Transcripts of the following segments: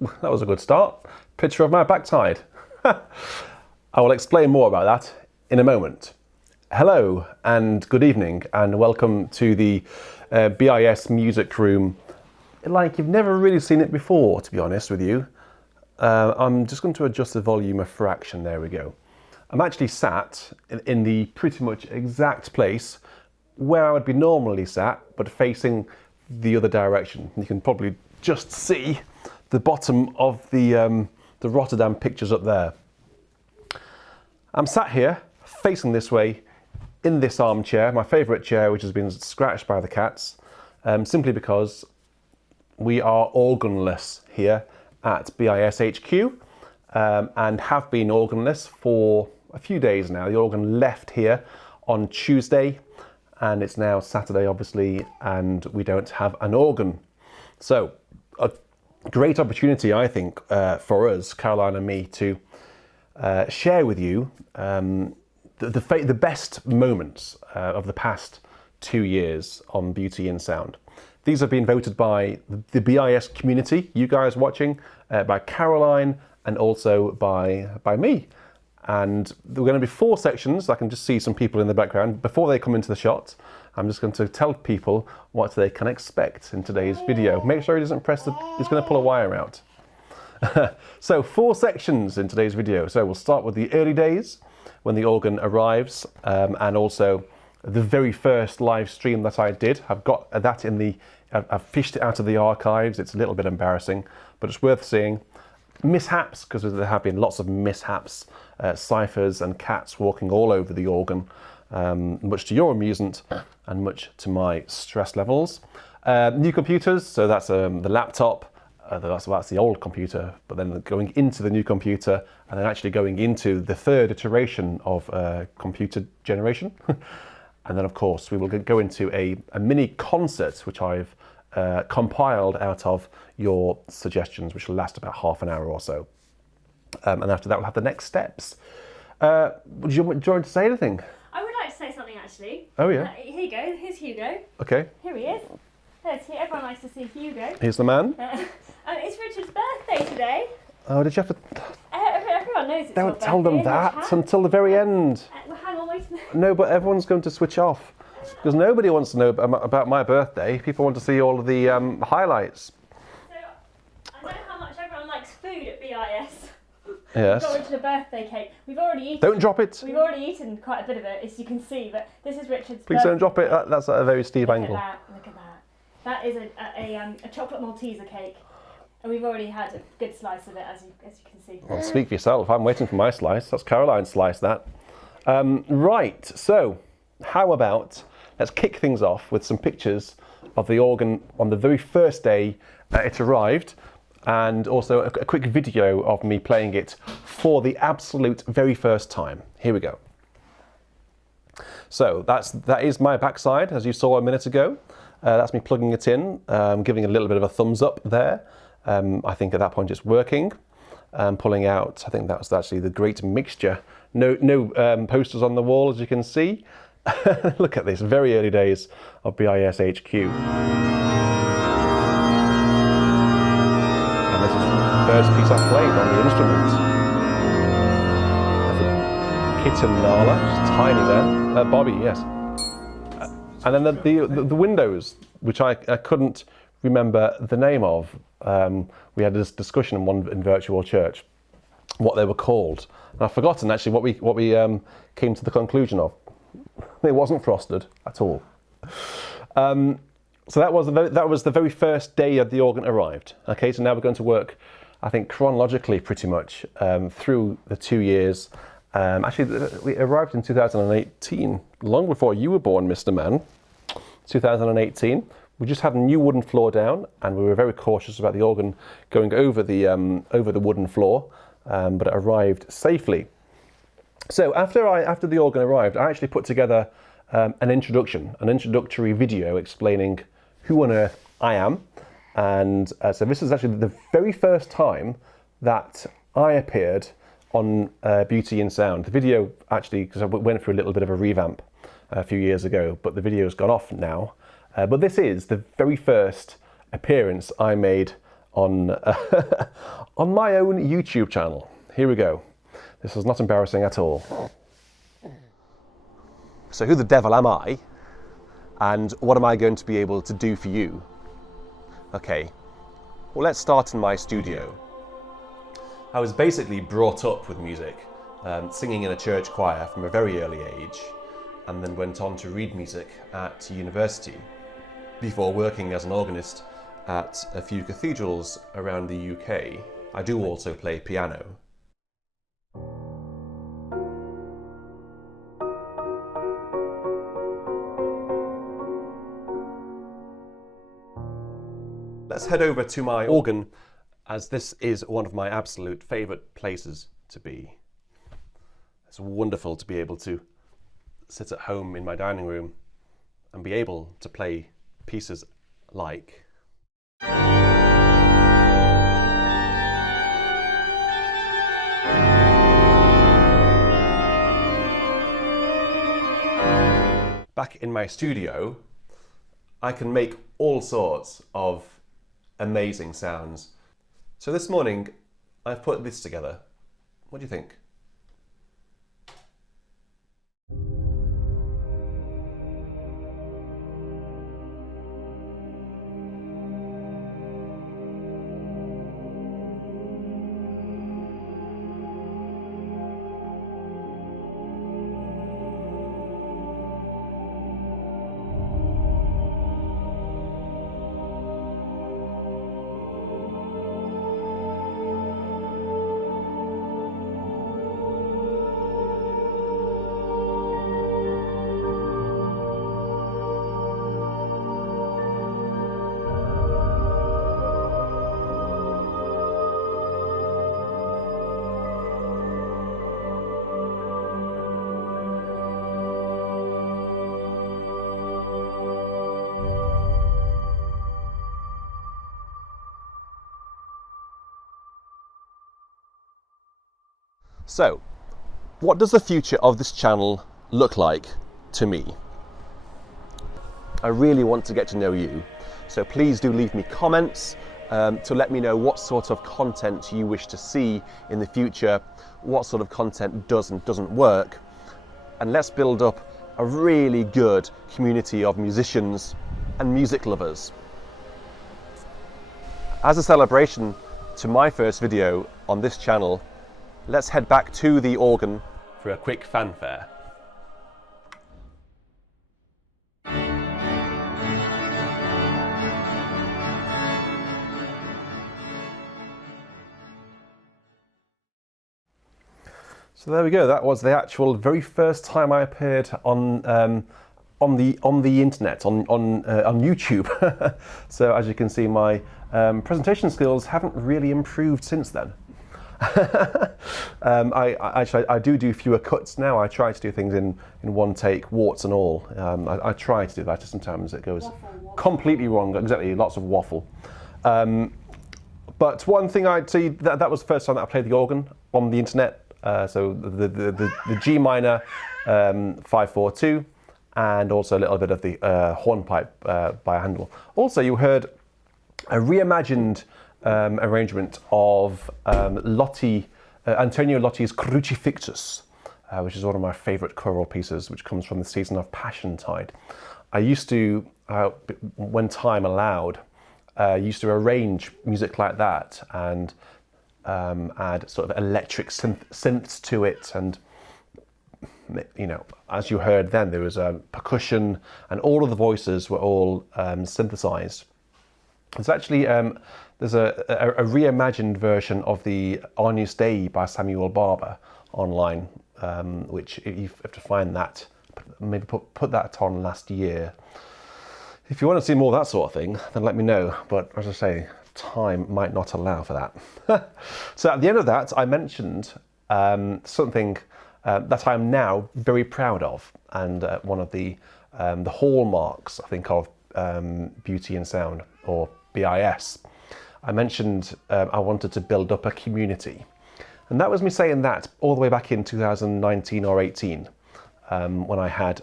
That was a good start. Picture of my backside. I will explain more about that in a moment. Hello and good evening and welcome to the BIS music room. Like you've never really seen it before, to be honest with you. I'm just going to adjust the volume a fraction. There we go. I'm actually sat in the pretty much exact place where I would be normally sat, but facing the other direction. You can probably just see the bottom of the Rotterdam pictures up there. I'm sat here facing this way in this armchair, my favourite chair, which has been scratched by the cats, simply because we are organless here at BIS HQ and have been organless for a few days now. The organ left here on Tuesday and it's now Saturday obviously, and we don't have an organ. So a great opportunity, I think, for us, Caroline and me, to share with you the best moments of the past 2 years on Beauty in Sound. These have been voted by the BIS community, you guys watching, by Caroline and also by me. And there are going to be 4 sections. I can just see some people in the background. Before they come into the shot, I'm just going to tell people what they can expect in today's video. Make sure he doesn't press he's going to pull a wire out. So 4 sections in today's video. So we'll start with the early days when the organ arrives, and also the very first live stream that I did. I've got that I've fished it out of the archives. It's a little bit embarrassing, but it's worth seeing. Mishaps, because there have been lots of mishaps, ciphers and cats walking all over the organ, much to your amusement and much to my stress levels. New computers, so that's the laptop, that's the old computer, but then going into the new computer and then actually going into the 3rd iteration of computer generation. And then of course we will go into a mini concert which I've compiled out of your suggestions, which will last about half an hour or so. And after that we'll have the next steps. Would you want to say anything? I would like to say something actually. Oh yeah. Here you go, here's Hugo. Okay. Here he is. Everyone likes to see Hugo. Here's the man. And it's Richard's birthday today. Oh, did you have to... Everyone knows it's your Don't tell them birthday, that until the very end. Well, hang on, wait a minute. No, but everyone's going to switch off. Because nobody wants to know about my birthday. People want to see all of the highlights. So, I know how much everyone likes food at BIS. Yes. We've got Richard a birthday cake. We've already eaten. Don't drop it. We've already eaten quite a bit of it, as you can see, but this is Richard's Please don't drop it. That's at a very steep angle. Look at that. That is a chocolate Malteser cake. And we've already had a good slice of it, as you can see. Well, speak for yourself. I'm waiting for my slice. That's Caroline's slice, that. Right, so how about let's kick things off with some pictures of the organ on the very first day it arrived, and also a quick video of me playing it for the absolute very first time. Here we go. So that is my backside, as you saw a minute ago. That's me plugging it in, giving it a little bit of a thumbs up there. I think at that point it's working. Pulling out, I think that was actually the great mixture. No posters on the wall, as you can see. Look at this, very early days of BIS HQ. And this is the first piece I played on the instrument. That's a kitten Nala, just tiny there. Bobbie, yes. And then the windows, which I couldn't remember the name of. We had this discussion in virtual church, what they were called. And I've forgotten actually what we came to the conclusion of. It wasn't frosted at all. So that was the very first day that the organ arrived. Okay, so now we're going to work, I think, chronologically pretty much through the 2 years. Actually, we arrived in 2018, long before you were born, Mr. Man. 2018. We just had a new wooden floor down, and we were very cautious about the organ going over the wooden floor, but it arrived safely. So after the organ arrived, I actually put together an introductory video explaining who on earth I am, and so this is actually the very first time that I appeared on Beauty in Sound. The video actually, because I went through a little bit of a revamp a few years ago, but the video's gone off now. But this is the very first appearance I made on, on my own YouTube channel. Here we go. This is not embarrassing at all. So who the devil am I? And what am I going to be able to do for you? Okay, well, let's start in my studio. I was basically brought up with music, singing in a church choir from a very early age, and then went on to read music at university before working as an organist at a few cathedrals around the UK. I do also play piano. Let's head over to my organ, as this is one of my absolute favourite places to be. It's wonderful to be able to sit at home in my dining room and be able to play pieces like back in my studio. I can make all sorts of amazing sounds. So this morning I've put this together. What do you think? So, what does the future of this channel look like to me? I really want to get to know you, so please do leave me comments to let me know what sort of content you wish to see in the future, what sort of content does and doesn't work, and let's build up a really good community of musicians and music lovers. As a celebration to my first video on this channel, let's head back to the organ for a quick fanfare. So there we go. That was the actual very first time I appeared on the internet, on YouTube. So as you can see, my presentation skills haven't really improved since then. I do fewer cuts now. I try to do things in one take, warts and all. I try to do that. Sometimes it goes completely wrong. Exactly, lots of waffle. But one thing I'd say, that was the first time that I played the organ on the internet. So the G minor 5/4-2, and also a little bit of the hornpipe by Handel. Also, you heard a reimagined arrangement of Antonio Lotti's Crucifixus, which is one of my favourite choral pieces, which comes from the season of Passiontide. I used to, when time allowed, used to arrange music like that and add sort of electric synths to it, and you know, as you heard then, there was percussion, and all of the voices were all synthesized. It's actually there's a reimagined version of the Agnus Dei by Samuel Barber online, which you have to find that. Maybe put that on last year. If you want to see more of that sort of thing, then let me know. But as I say, time might not allow for that. So at the end of that, I mentioned something that I'm now very proud of, and one of the hallmarks, I think, of beauty and sound, or BIS. I mentioned I wanted to build up a community, and that was me saying that all the way back in 2019 or 18, when I had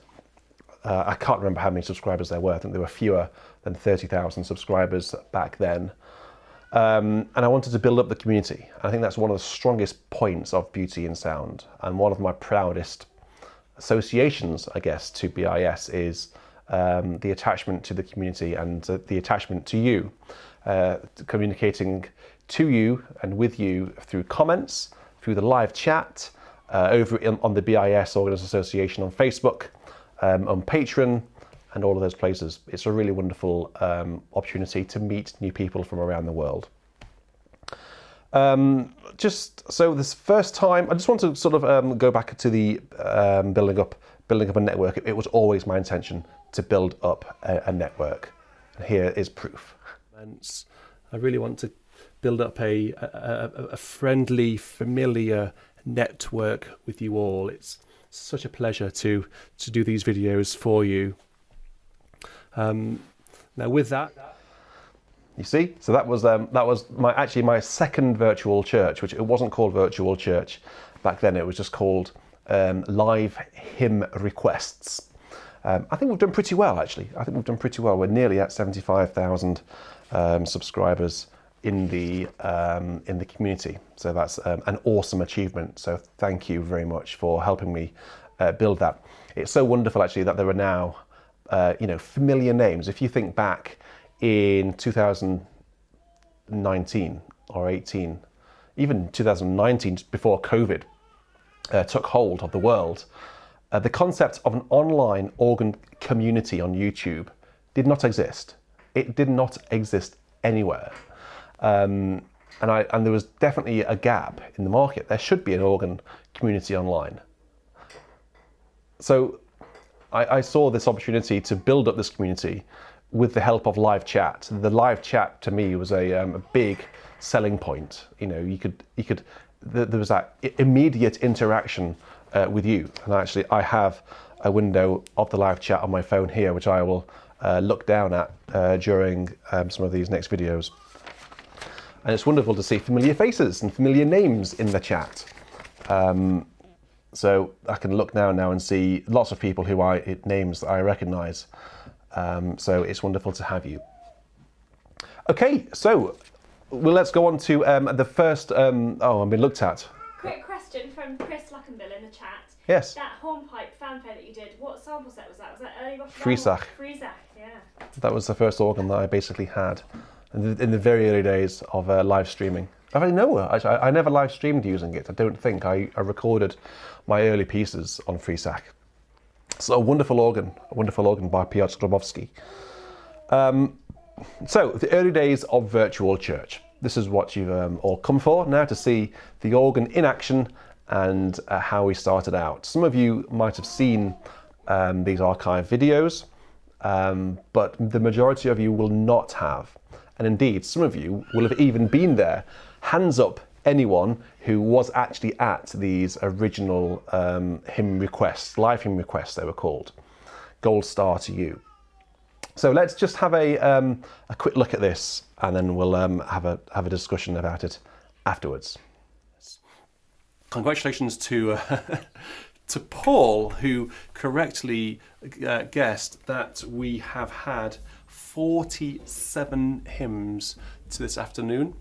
I can't remember how many subscribers there were. I think there were fewer than 30,000 subscribers back then. And I wanted to build up the community. I think that's one of the strongest points of Beauty in Sound, and one of my proudest associations, I guess, to BIS is the attachment to the community and the attachment to you, communicating to you and with you through comments, through the live chat, on the BIS Organ Association on Facebook, on Patreon, and all of those places. It's a really wonderful opportunity to meet new people from around the world. Just so this first time, I just want to sort of go back to the building up a network. It was always my intention to build up a network. And here is proof. I really want to build up a friendly, familiar network with you all. It's such a pleasure to do these videos for you. Now with that, you see, so that was actually my second virtual church, which it wasn't called virtual church back then. It was just called live hymn requests. I think we've done pretty well, actually. I think we've done pretty well. We're nearly at 75,000 subscribers in the community. So that's an awesome achievement. So thank you very much for helping me build that. It's so wonderful, actually, that there are now familiar names. If you think back in 2019 or 18, even 2019, before COVID took hold of the world, the concept of an online organ community on YouTube did not exist. It did not exist anywhere. And there was definitely a gap in the market. There should be an organ community online. So I saw this opportunity to build up this community with the help of live chat. The live chat to me was a big selling point. There was that immediate interaction with you. And actually, I have a window of the live chat on my phone here, which I will look down at during some of these next videos. And it's wonderful to see familiar faces and familiar names in the chat. So I can look now and see lots of people names that I recognise. So it's wonderful to have you. Okay, so let's go on to the first. I've been looked at. Quick question from Chris Luckenbill in the chat. Yes. That hornpipe fanfare that you did, what sample set was that? Was that early Rotterdam? Friesach, yeah. That was the first organ that I basically had in the very early days of live streaming. I know, I never live streamed using it. I don't think. I recorded my early pieces on Friesach. So a wonderful organ by Piotr Grabowski. So the early days of virtual church. This is what you've all come for now, to see the organ in action and how we started out. Some of you might have seen these archive videos, but the majority of you will not have. And indeed, some of you will have even been there. Hands up, anyone who was actually at these original hymn requests, live hymn requests they were called. Gold star to you. So let's just have a quick look at this, and then we'll have a discussion about it afterwards. Congratulations to to Paul, who correctly guessed that we have had 47 hymns to this afternoon.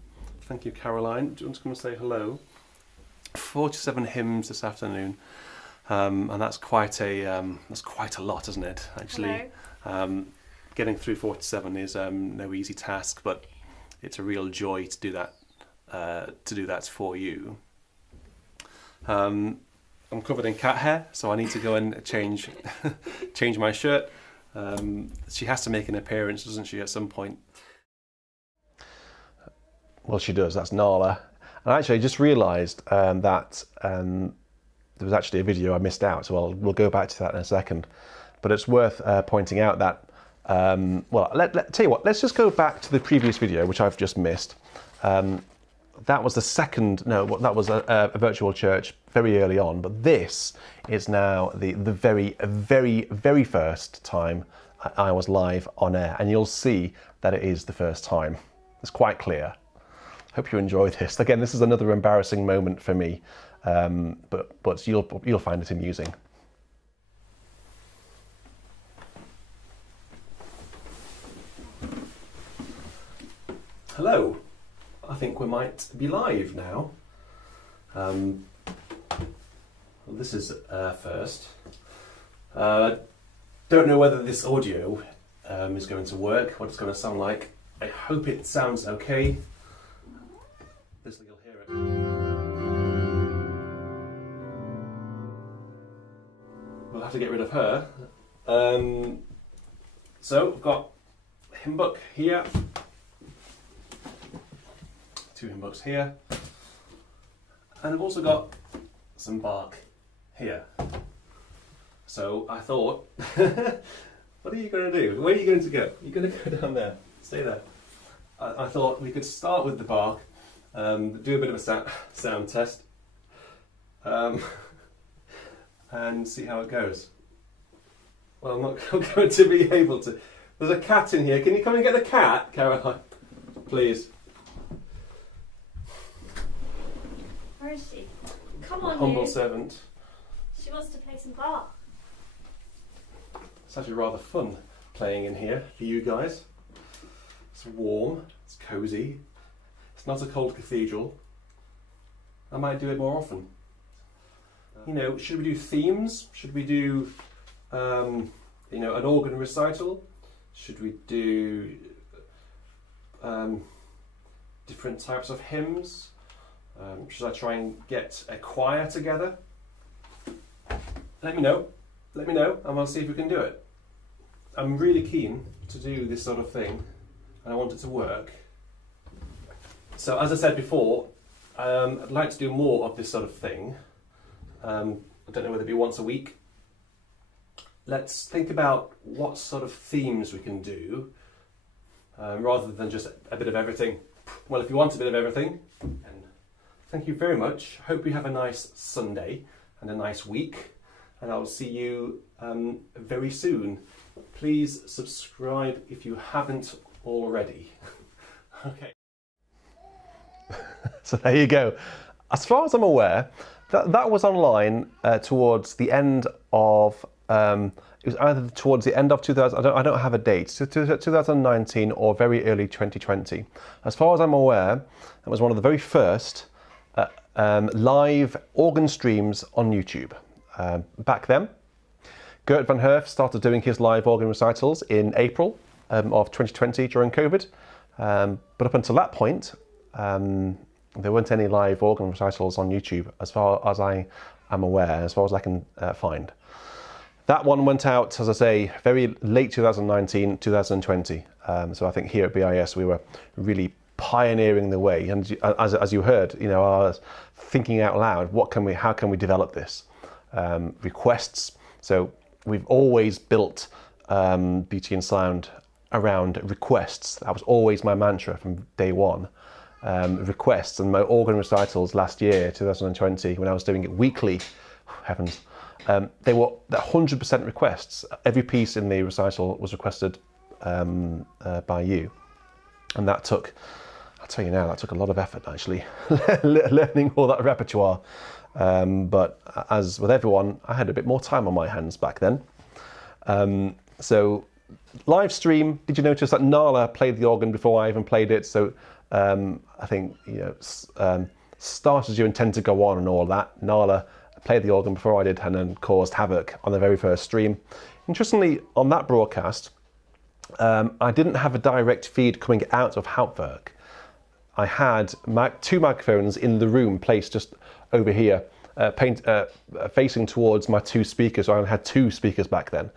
Thank you, Caroline. Do you want to come and say hello? 47 hymns this afternoon, and that's quite a lot, isn't it? Actually, getting through 47 is no easy task, but it's a real joy to do that. For you. I'm covered in cat hair, so I need to go and change my shirt. She has to make an appearance, doesn't she, at some point? Well, she does. That's Nala. And actually, I just realised that there was actually a video I missed out, so we'll go back to that in a second. But it's worth pointing out that, tell you what, let's just go back to the previous video, which I've just missed. That was that was a virtual church very early on, but this is now the very, very, very first time I was live on air, and you'll see that it is the first time. It's quite clear. Hope you enjoy this. Again, this is another embarrassing moment for me, but you'll find it amusing. Hello. I think we might be live now. Well, this is first. Don't know whether this audio is going to work, what it's going to sound like. I hope it sounds okay. This you'll hear it. We'll have to get rid of her. So we've got a hymn book here, 2 hymn books here, and I've also got some Bach here. So I thought, what are you going to do? Where are you going to go? You're going to go down there. Stay there. I thought we could start with the Bach, do a bit of a sound test, and see how it goes. Well, I'm not going to be able to. There's a cat in here. Can you come and get the cat, Caroline? Please. Where is she? Come on, Humble you. servant. She wants to play some Bach. It's actually rather fun playing in here for you guys. It's warm, it's cosy, it's not a cold cathedral. I might do it more often. You know, should we do themes? Should we do, you know, an organ recital? Should we do different types of hymns? Should I try and get a choir together? Let me know, and we'll see if we can do it. I'm really keen to do this sort of thing, and I want it to work. So as I said before, I'd like to do more of this sort of thing. I don't know whether it be once a week. Let's think about what sort of themes we can do, rather than just a bit of everything. Well, if you want a bit of everything, and thank you very much. Hope you have a nice Sunday and a nice week, and I'll see you very soon. Please subscribe if you haven't already. Okay. So there you go. As far as I'm aware, that was online towards the end of, it was either towards the end of 2000, I don't have a date, 2019 or very early 2020. As far as I'm aware, it was one of the very first live organ streams on YouTube. Back then, Gert van Herf started doing his live organ recitals in April of 2020 during COVID. But up until that point, there weren't any live organ recitals on YouTube as far as I am aware, as far as I can find. That one went out, as I say, very late 2019, 2020. So I think here at BIS we were really pioneering the way. And as you heard, you know, I was thinking out loud, how can we develop this? Requests. So we've always built Beauty and Sound around requests. That was always my mantra from day one. Requests, and my organ recitals last year, 2020, when I was doing it weekly, heavens, they were 100% requests. Every piece in the recital was requested by you. And that took, I'll tell you now, that took a lot of effort actually, learning all that repertoire. But as with everyone, I had a bit more time on my hands back then. So live stream, did you notice that Nala played the organ before I even played it? So I think, you know, start as you intend to go on and all that. Nala played the organ before I did and then caused havoc on the very first stream. Interestingly, on that broadcast, I didn't have a direct feed coming out of Hauptwerk. I had 2 microphones in the room placed just over here, facing towards my 2 speakers. So I had 2 speakers back then.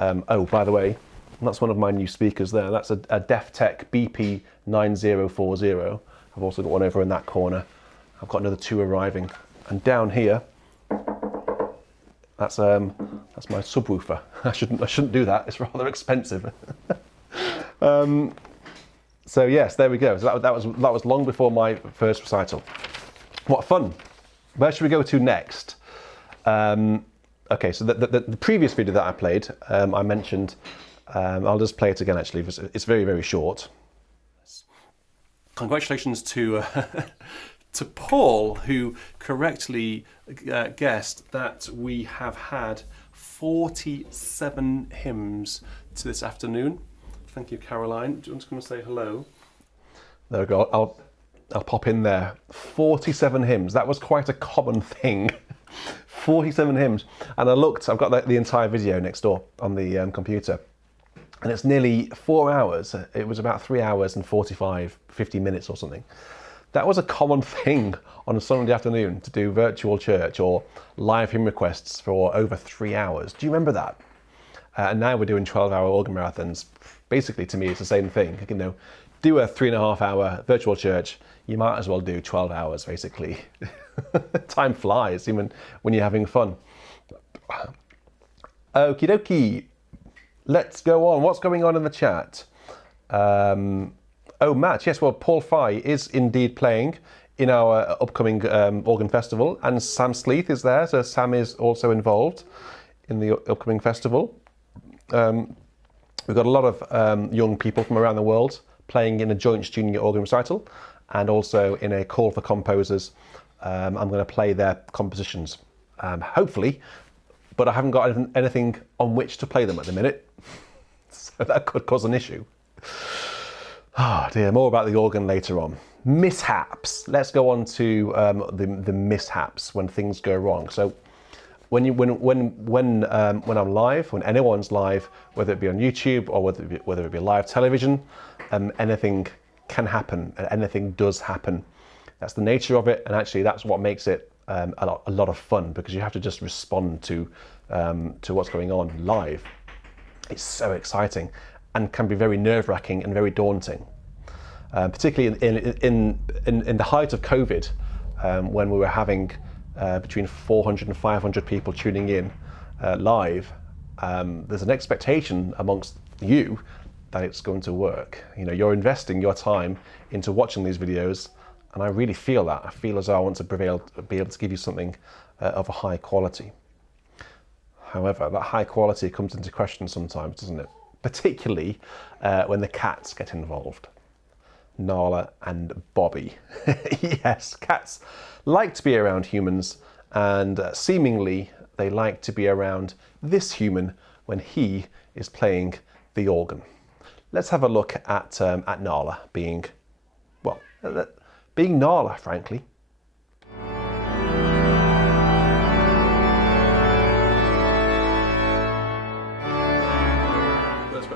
Oh, by the way, that's one of my new speakers there. That's a Deftech BP9040. I've also got one over in that corner. I've got another 2 arriving. And down here, that's my subwoofer. I shouldn't do that. It's rather expensive. So yes, there we go. So that was long before my first recital. What fun! Where should we go to next? Okay, so the previous video that I played, I mentioned. I'll just play it again. Actually, it's very, very short. Congratulations to to Paul, who correctly guessed that we have had 47 hymns to this afternoon. Thank you, Caroline. Do you want to come and say hello? There we go. I'll pop in there. 47 hymns. That was quite a common thing. 47 hymns. And I looked, I've got the entire video next door on the computer. And it's nearly 4 hours. It was about 3 hours and 50 minutes or something. That was a common thing on a Sunday afternoon to do virtual church or live hymn requests for over 3 hours. Do you remember that? And now we're doing 12-hour organ marathons. Basically, to me, it's the same thing. You know, do a 3.5-hour virtual church, you might as well do 12 hours, basically. Time flies, even when you're having fun. Okie dokie. Let's go on. What's going on in the chat? Oh, Matt, yes, well, Paul Fye is indeed playing in our upcoming organ festival, and Sam Sleeth is there, so Sam is also involved in the upcoming festival. We've got a lot of young people from around the world playing in a joint junior organ recital, and also in a call for composers. I'm going to play their compositions, hopefully, but I haven't got anything on which to play them at the minute, so that could cause an issue. Oh dear, more about the organ later on. Mishaps. Let's go on to the mishaps when things go wrong. So when I'm live, when anyone's live, whether it be on YouTube or whether it be live television, anything can happen, and anything does happen. That's the nature of it, and actually that's what makes it a lot of fun, because you have to just respond to what's going on live. It's so exciting and can be very nerve-wracking and very daunting, particularly in the height of COVID, when we were having between 400 and 500 people tuning in live. There's an expectation amongst you that it's going to work. You know, you're investing your time into watching these videos, and I really feel that. I feel as though I want to be able to give you something of a high quality. However, that high quality comes into question sometimes, doesn't it? Particularly when the cats get involved. Nala and Bobbie. Yes, cats like to be around humans, and seemingly they like to be around this human when he is playing the organ. Let's have a look at Nala being, well, being Nala, frankly.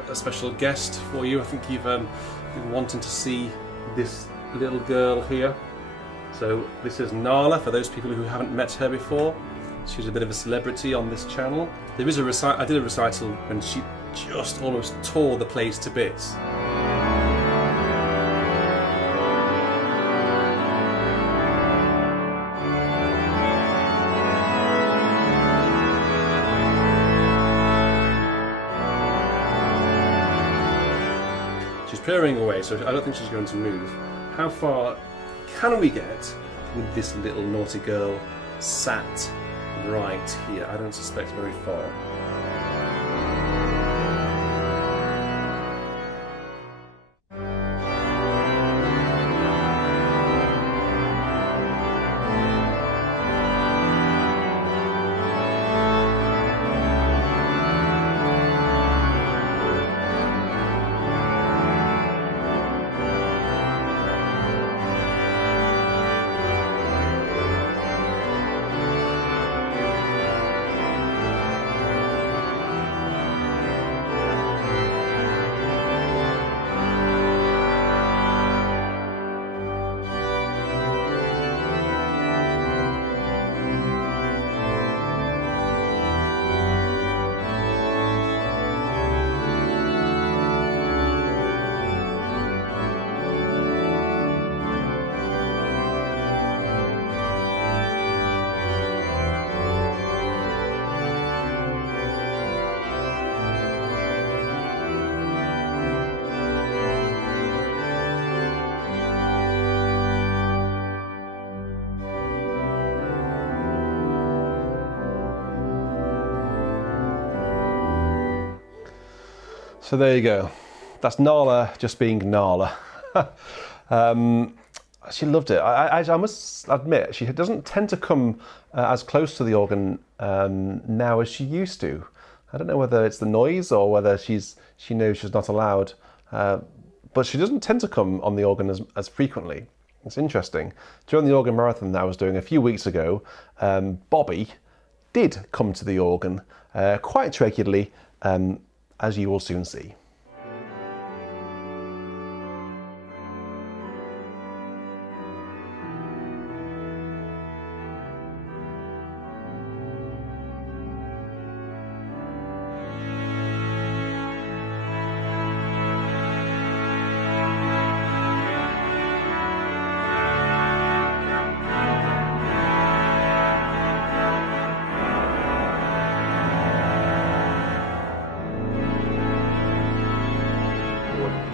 A special guest for you. I think you've been wanting to see this little girl here. So this is Nala, for those people who haven't met her before. She's a bit of a celebrity on this channel. There is I did a recital when she just almost tore the place to bits. Purring away, so I don't think she's going to move. How far can we get with this little naughty girl sat right here? I don't suspect very far. So there you go. That's Nala just being Nala. She loved it. I must admit, she doesn't tend to come as close to the organ now as she used to. I don't know whether it's the noise or whether she knows she's not allowed, but she doesn't tend to come on the organ as frequently. It's interesting. During the organ marathon that I was doing a few weeks ago, Bobbie did come to the organ quite regularly, as you will soon see.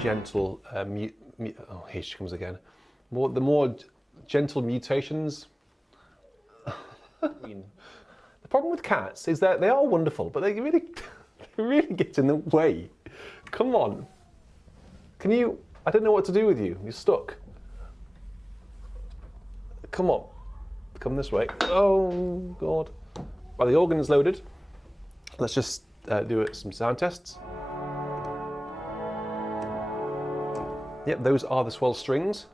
Gentle, oh, here she comes again. The more gentle mutations. The problem with cats is that they are wonderful, but they really get in the way. Come on. Can you, I don't know what to do with you. You're stuck. Come on. Come this way. Oh, God. Well, the organ is loaded. Let's just do some sound tests. Yep, those are the swell strings.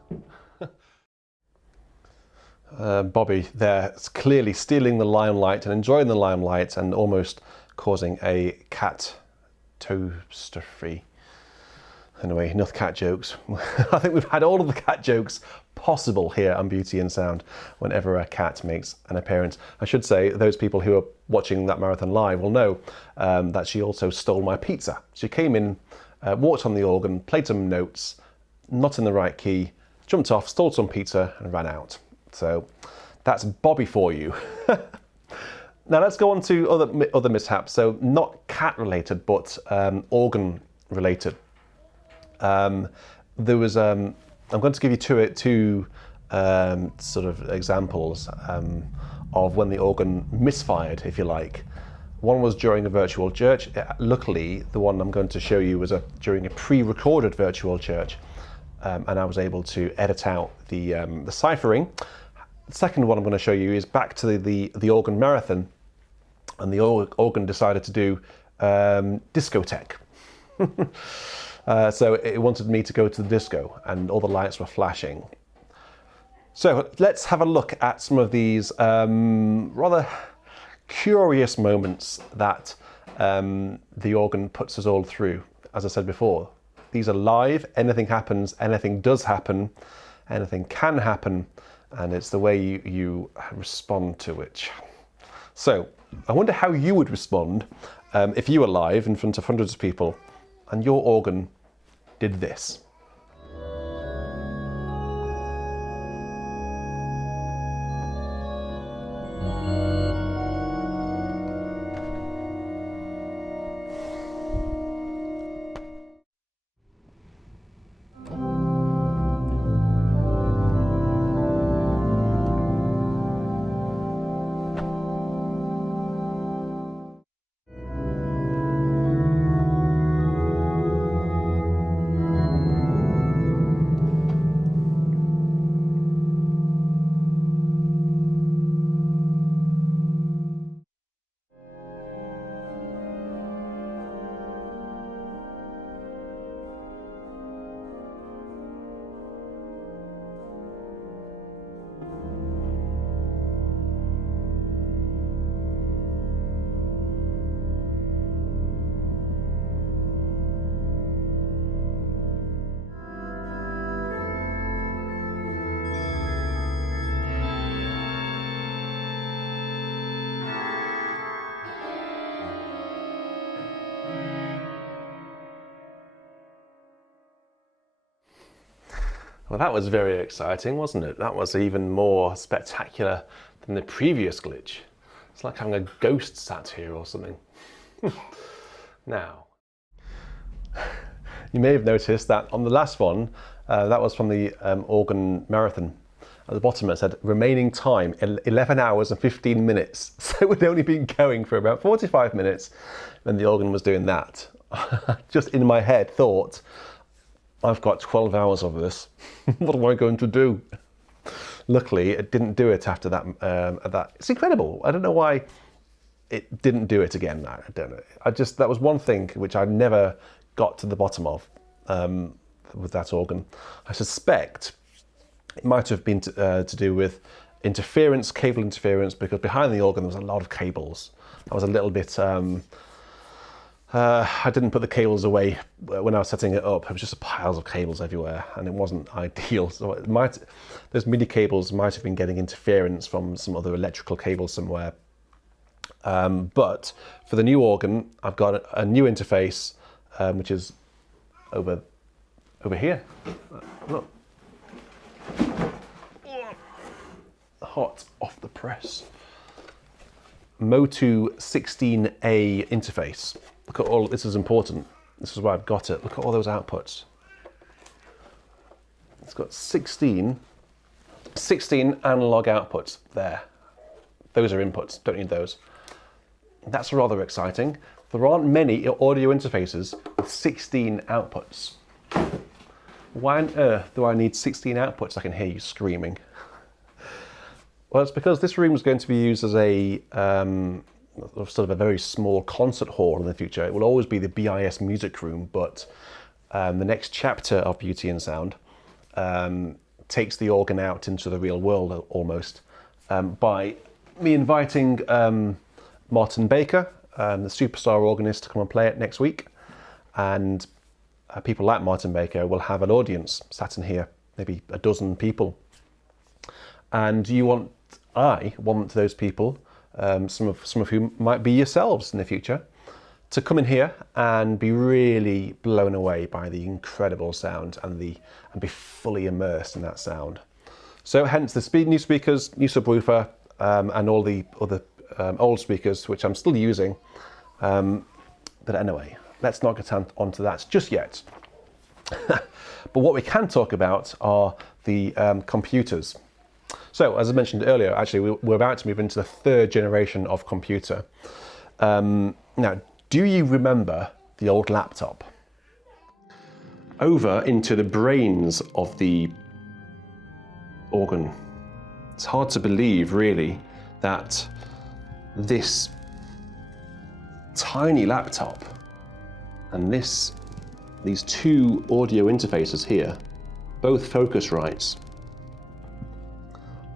Bobbie there is clearly stealing the limelight and enjoying the limelight and almost causing a catastrophe. Anyway, enough cat jokes. I think we've had all of the cat jokes possible here on Beauty and Sound whenever a cat makes an appearance. I should say those people who are watching that marathon live will know that she also stole my pizza. She came in, walked on the organ, played some notes, not in the right key, jumped off, stole some pizza and ran out. So that's Bobbie for you. Now let's go on to other mishaps. So not cat related, but organ related. There was, I'm going to give you two sort of examples of when the organ misfired, if you like. One was during a virtual church. Luckily, the one I'm going to show you was during a pre-recorded virtual church. And I was able to edit out the ciphering. The second one I'm going to show you is back to the organ marathon, and the organ decided to do discotheque. So it wanted me to go to the disco, and all the lights were flashing. So let's have a look at some of these rather curious moments that the organ puts us all through. As I said before, these are live, anything happens, anything does happen, anything can happen, and it's the way you respond to it. So I wonder how you would respond if you were live in front of hundreds of people and your organ did this. Well, that was very exciting, wasn't it? That was even more spectacular than the previous glitch. It's like having a ghost sat here or something. Now, you may have noticed that on the last one, that was from the organ marathon. At the bottom it said remaining time 11 hours and 15 minutes. So we'd only been going for about 45 minutes when the organ was doing that. Just in my head thought, I've got 12 hours of this. What am I going to do? Luckily, it didn't do it after that. It's incredible. I don't know why it didn't do it again. I don't know. That was one thing which I never got to the bottom of with that organ. I suspect It might have been to do with interference, cable interference, because behind the organ there was a lot of cables. I was a little bit, I didn't put the cables away when I was setting it up. It was just piles of cables everywhere and it wasn't ideal. So those MIDI cables might have been getting interference from some other electrical cable somewhere. But for the new organ, I've got a new interface, which is over here. Look. Hot off the press. Motu 16A interface. Look at all, this is important. This is why I've got it. Look at all those outputs. It's got 16 analog outputs there. Those are inputs, don't need those. That's rather exciting. There aren't many audio interfaces with 16 outputs. Why on earth do I need 16 outputs? I can hear you screaming. Well, it's because this room is going to be used as a sort of a very small concert hall in the future. It will always be the BIS music room, but the next chapter of Beauty and Sound takes the organ out into the real world almost by me inviting Martin Baker, the superstar organist, to come and play it next week. And people like Martin Baker will have an audience sat in here, maybe a dozen people. And I want those people, some of whom might be yourselves in the future, to come in here and be really blown away by the incredible sound and be fully immersed in that sound. So hence the new speakers, new subwoofer, and all the other old speakers, which I'm still using. But anyway, let's not get onto that just yet. But what we can talk about are the computers. So, as I mentioned earlier, actually, we're about to move into the third generation of computer. Now, do you remember the old laptop? Over into the brains of the organ. It's hard to believe, really, that this tiny laptop and these two audio interfaces here, both Focusrites,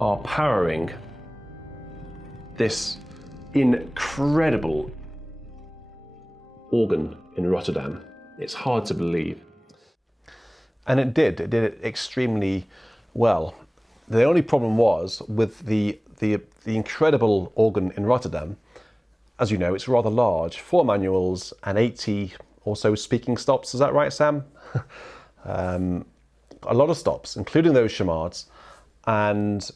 are powering this incredible organ in Rotterdam. It's hard to believe. And it did it extremely well. The only problem was with the incredible organ in Rotterdam. As you know, it's rather large, 4 manuals and 80 or so speaking stops. Is that right, Sam? A lot of stops, including those chamades. And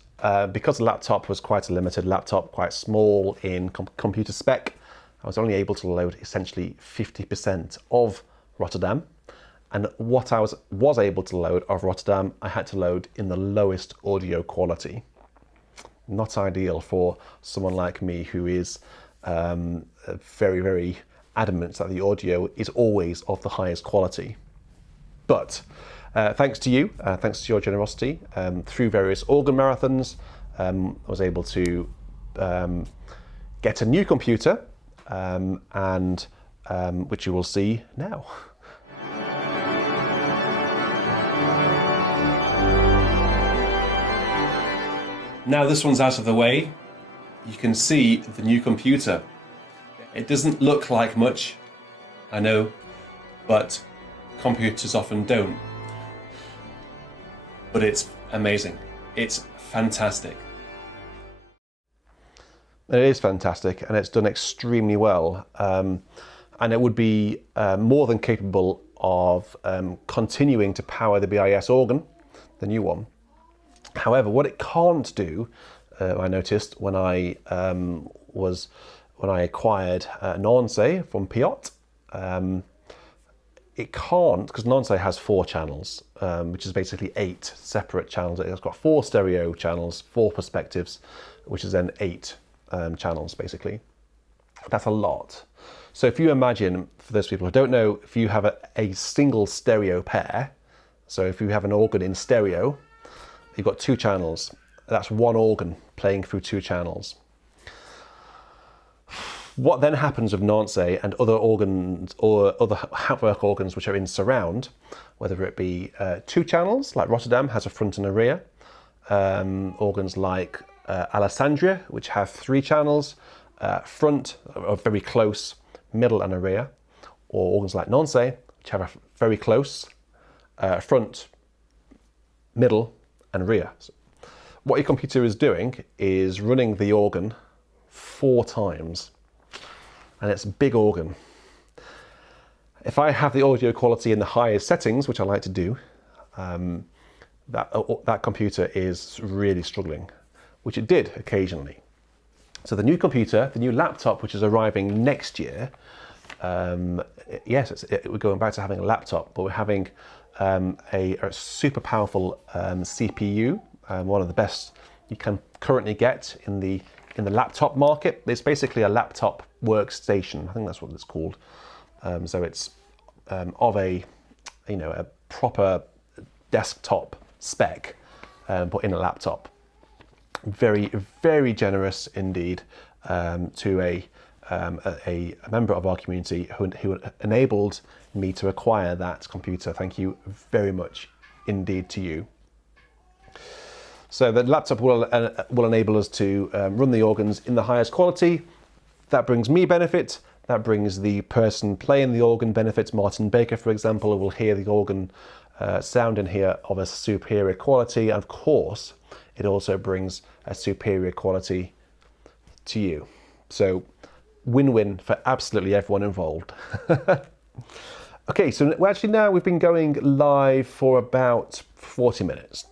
because the laptop was quite a limited laptop, quite small in computer spec, I was only able to load essentially 50% of Rotterdam. And what I was able to load of Rotterdam, I had to load in the lowest audio quality. Not ideal for someone like me who is very, very adamant that the audio is always of the highest quality. But thanks to you, thanks to your generosity, through various organ marathons, I was able to get a new computer, and which you will see now. Now this one's out of the way, you can see the new computer. It doesn't look like much, I know, but computers often don't. But it's amazing. It's fantastic. It is fantastic, and it's done extremely well. And it would be more than capable of continuing to power the BIS organ, the new one. However, what it can't do, I noticed when I acquired Nancy from Piot, it can't, because Nancy has 4 channels, which is basically 8 separate channels. It's got 4 stereo channels, 4 perspectives, which is then 8 channels, basically. That's a lot. So if you imagine, for those people who don't know, if you have a single stereo pair, so if you have an organ in stereo, you've got 2 channels. That's one organ playing through 2 channels. What then happens with Nancy and other organs or other Hapwork organs which are in surround, whether it be 2 channels, like Rotterdam has a front and a rear, organs like Alessandria, which have 3 channels, front, very close, middle and a rear, or organs like Nonce, which have a very close, front, middle and rear. So what your computer is doing is running the organ 4 times, and it's a big organ. If I have the audio quality in the highest settings, which I like to do, that computer is really struggling, which it did occasionally. So the new computer, the new laptop, which is arriving next year, yes, we're going back to having a laptop, but we're having a super powerful CPU, one of the best you can currently get in the laptop market. It's basically a laptop workstation. I think that's what it's called. So it's of a proper desktop spec, but in a laptop. Very, very generous indeed to a member of our community who enabled me to acquire that computer. Thank you very much indeed to you. So the laptop will enable us to run the organs in the highest quality. That brings me benefit. That brings the person playing the organ benefits. Martin Baker, for example, will hear the organ sound in here of a superior quality. And of course, it also brings a superior quality to you. So win-win for absolutely everyone involved. Okay, so we've been going live for about 40 minutes.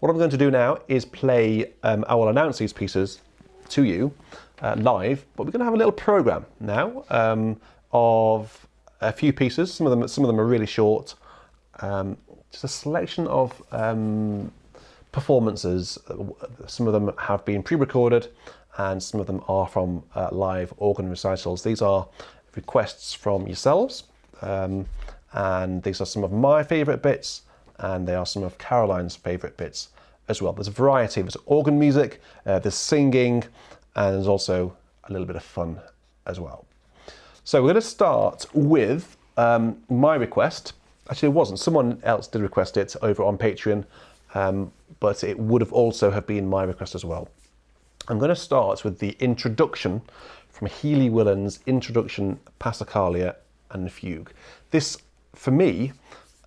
What I'm going to do now is play, I will announce these pieces to you live, but we're going to have a little program now of a few pieces. Some of them are really short. Just a selection of performances. Some of them have been pre-recorded and some of them are from live organ recitals. These are requests from yourselves, and these are some of my favourite bits, and they are some of Caroline's favourite bits as well. There's a variety. There's organ music, there's singing, and there's also a little bit of fun as well. So we're going to start with my request. Actually, it wasn't. Someone else did request it over on Patreon, but it would have also have been my request as well. I'm going to start with the introduction from Healy Willan's Introduction, Passacaglia and Fugue. This, for me,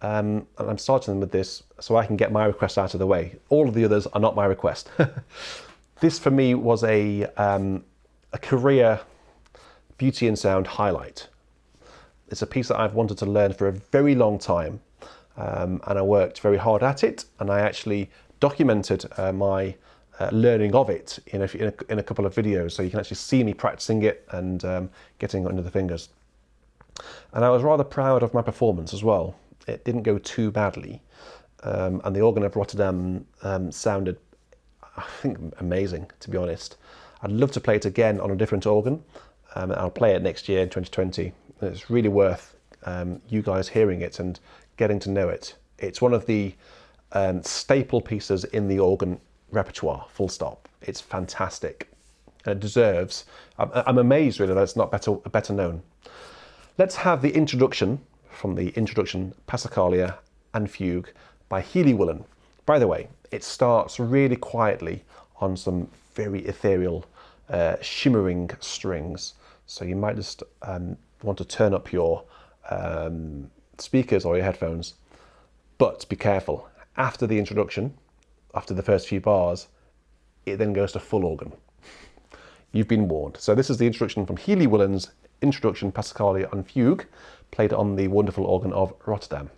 and I'm starting with this so I can get my request out of the way. All of the others are not my request. This, for me, was a career beauty and sound highlight. It's a piece that I've wanted to learn for a very long time, and I worked very hard at it, and I actually documented my learning of it in a couple of videos, so you can actually see me practicing it and getting under the fingers. And I was rather proud of my performance as well. It didn't go too badly, and the organ of Rotterdam sounded, I think, amazing, to be honest. I'd love to play it again on a different organ. I'll play it next year in 2020. It's really worth you guys hearing it and getting to know it. It's one of the staple pieces in the organ repertoire, full stop. It's fantastic. And it deserves, I'm amazed really that it's not better known. Let's have the introduction from the Introduction, Passacaglia and Fugue by Healy Willan. By the way, it starts really quietly on some very ethereal, shimmering strings. So you might just want to turn up your speakers or your headphones, but be careful. After the introduction, after the first few bars, it then goes to full organ. You've been warned. So this is the introduction from Healy Willan's Introduction, Passacaglia and Fugue, played on the wonderful organ of Rotterdam.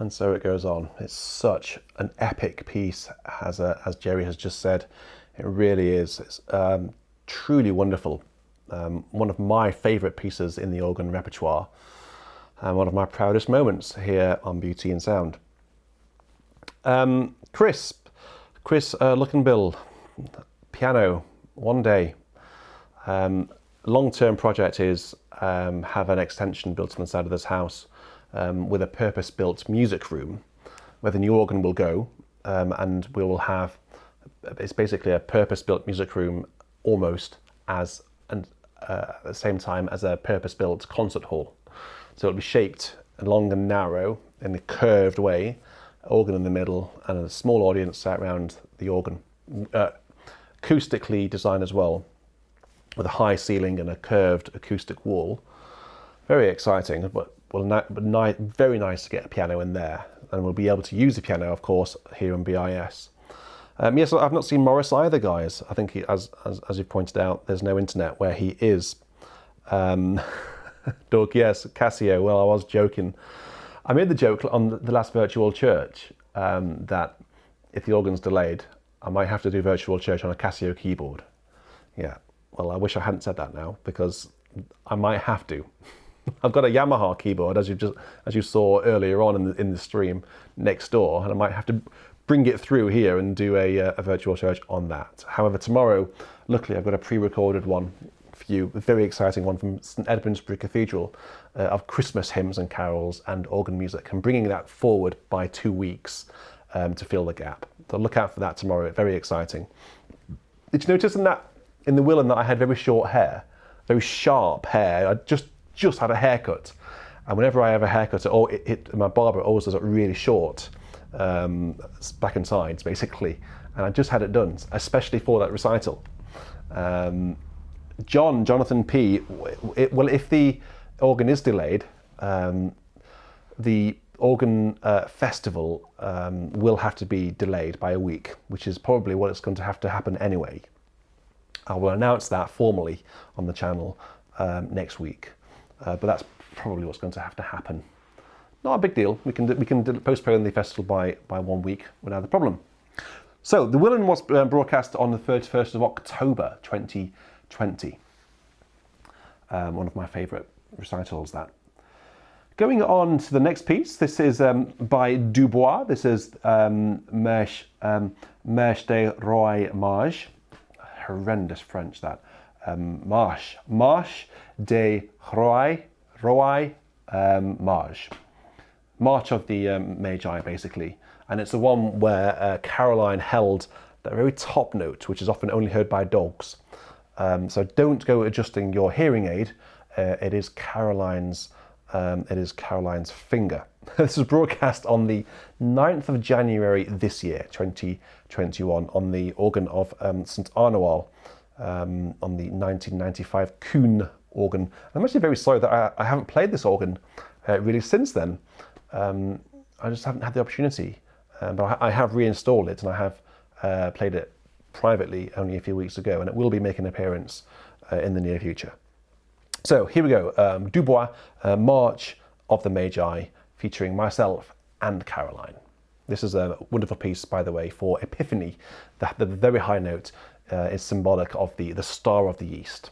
And so it goes on. It's such an epic piece, as Jerry has just said. It really is. It's truly wonderful. One of my favourite pieces in the organ repertoire, and one of my proudest moments here on Beauty and Sound. Chris Luckenbill, piano, one day. Long-term project is have an extension built on the side of this house with a purpose-built music room where the new organ will go, and we will have, it's basically a purpose-built music room almost as, and at the same time as a purpose-built concert hall. So it'll be shaped long and narrow in a curved way, organ in the middle, and a small audience sat around the organ. Acoustically designed as well, with a high ceiling and a curved acoustic wall. Very exciting, but very nice to get a piano in there. And we'll be able to use the piano, of course, here in BIS. Yes, I've not seen Morris either, guys. I think, as you pointed out, there's no internet where he is. Doug, yes, Casio, well, I was joking. I made the joke on the last virtual church that if the organ's delayed, I might have to do virtual church on a Casio keyboard. Yeah. Well, I wish I hadn't said that now, because I might have to. I've got a Yamaha keyboard, as you saw earlier on in the stream next door, and I might have to bring it through here and do a virtual church on that. However, tomorrow, luckily, I've got a pre-recorded one for you, a very exciting one from St Edmundsbury Cathedral of Christmas hymns and carols and organ music. I'm bringing that forward by 2 weeks to fill the gap. So look out for that tomorrow. Very exciting. Did you notice in the Willan that I had very short hair, very sharp hair? I just had a haircut, and whenever I have a haircut, my barber always does it really short, back and sides basically, and I just had it done, especially for that recital. Jonathan P. Well, if the organ is delayed, the organ festival will have to be delayed by a week, which is probably what it's going to have to happen anyway. I will announce that formally on the channel next week, but that's probably what's going to have to happen. Not a big deal. We can postpone the festival by 1 week without a problem. So the Willan was broadcast on the 31st of October 2020. One of my favourite recitals, that. Going on to the next piece, this is by Dubois. This is Marche des rois mages. Horrendous French, that. Marche des rois mages. March of the Magi, basically. And it's the one where Caroline held that very top note, which is often only heard by dogs. So don't go adjusting your hearing aid. It is Caroline's finger. This was broadcast on the 9th of January this year, 2021, on the organ of St Arnoal, on the 1995 Kuhn organ. I'm actually very sorry that I haven't played this organ really since then. I just haven't had the opportunity, but I have reinstalled it, and I have played it privately only a few weeks ago, and it will be making an appearance in the near future. So here we go, Dubois, March of the Magi, featuring myself and Caroline. This is a wonderful piece, by the way, for Epiphany. The very high note is symbolic of the Star of the East.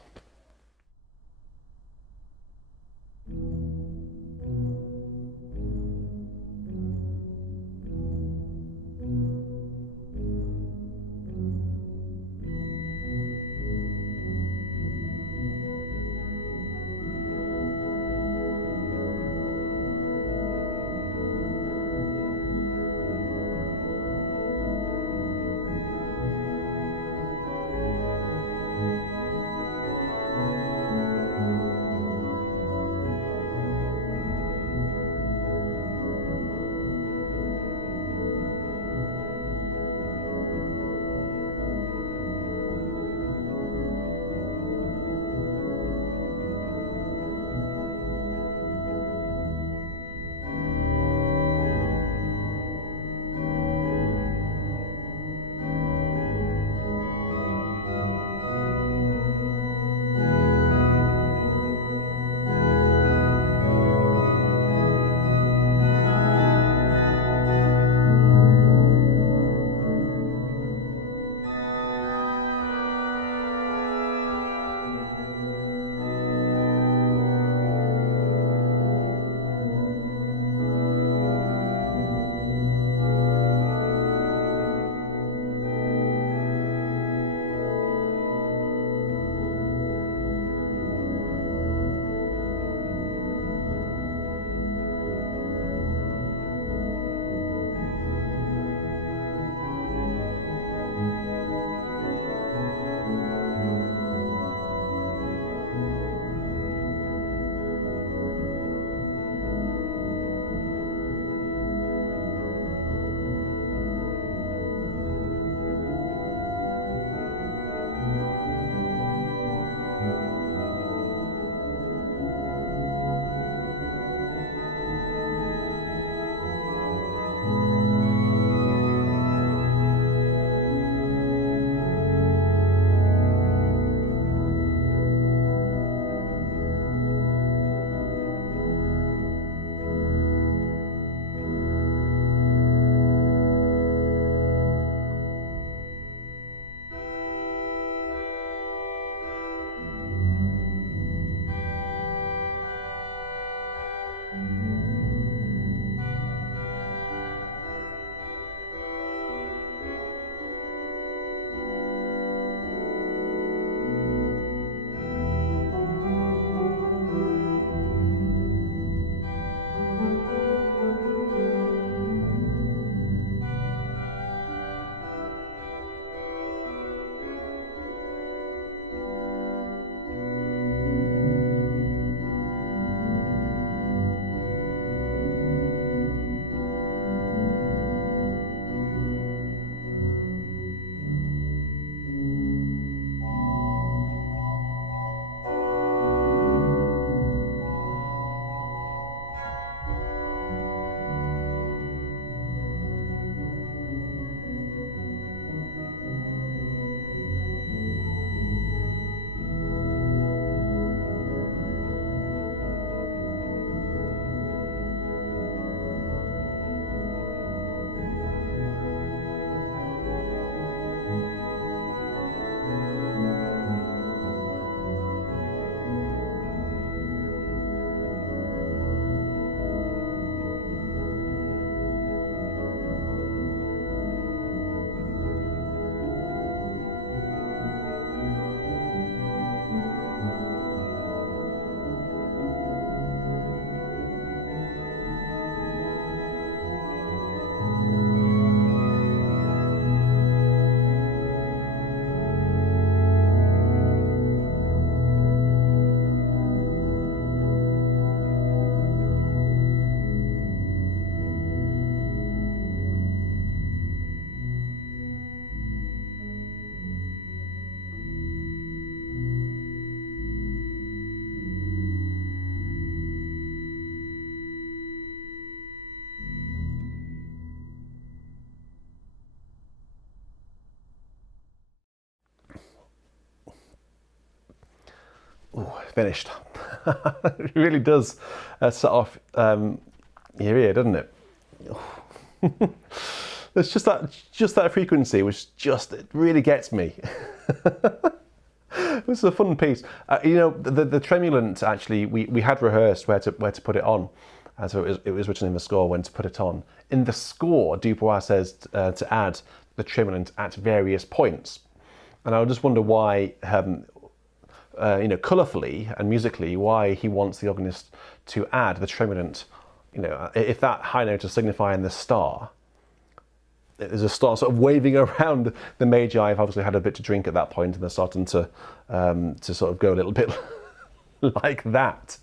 finished. It really does set off your ear, doesn't it? It's just that frequency, which it really gets me. This is a fun piece. You know, the tremulant, actually, we had rehearsed where to put it on. So it was written in the score when to put it on. In the score, Dubois says to add the tremulant at various points. And I just wonder why, you know, colourfully and musically, why he wants the organist to add the tremulant. You know, if that high note is signifying the star, there's a star sort of waving around the Magi. I've obviously had a bit to drink at that point, and they're starting to sort of go a little bit like that.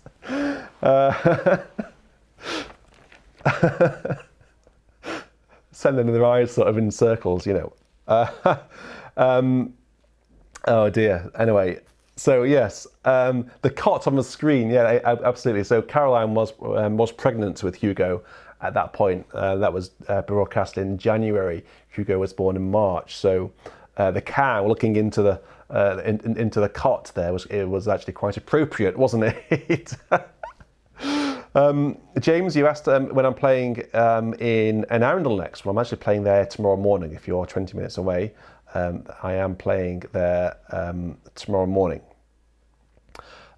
Sending their eyes sort of in circles, you know. Oh dear. Anyway, so yes, the cot on the screen. Yeah, absolutely. So Caroline was pregnant with Hugo at that point. That was broadcast in January. Hugo was born in March. So the cow looking into the cot there was actually quite appropriate, wasn't it? James, you asked when I'm playing in Arundel next. Well, I'm actually playing there tomorrow morning. If you're 20 minutes away, I am playing there tomorrow morning.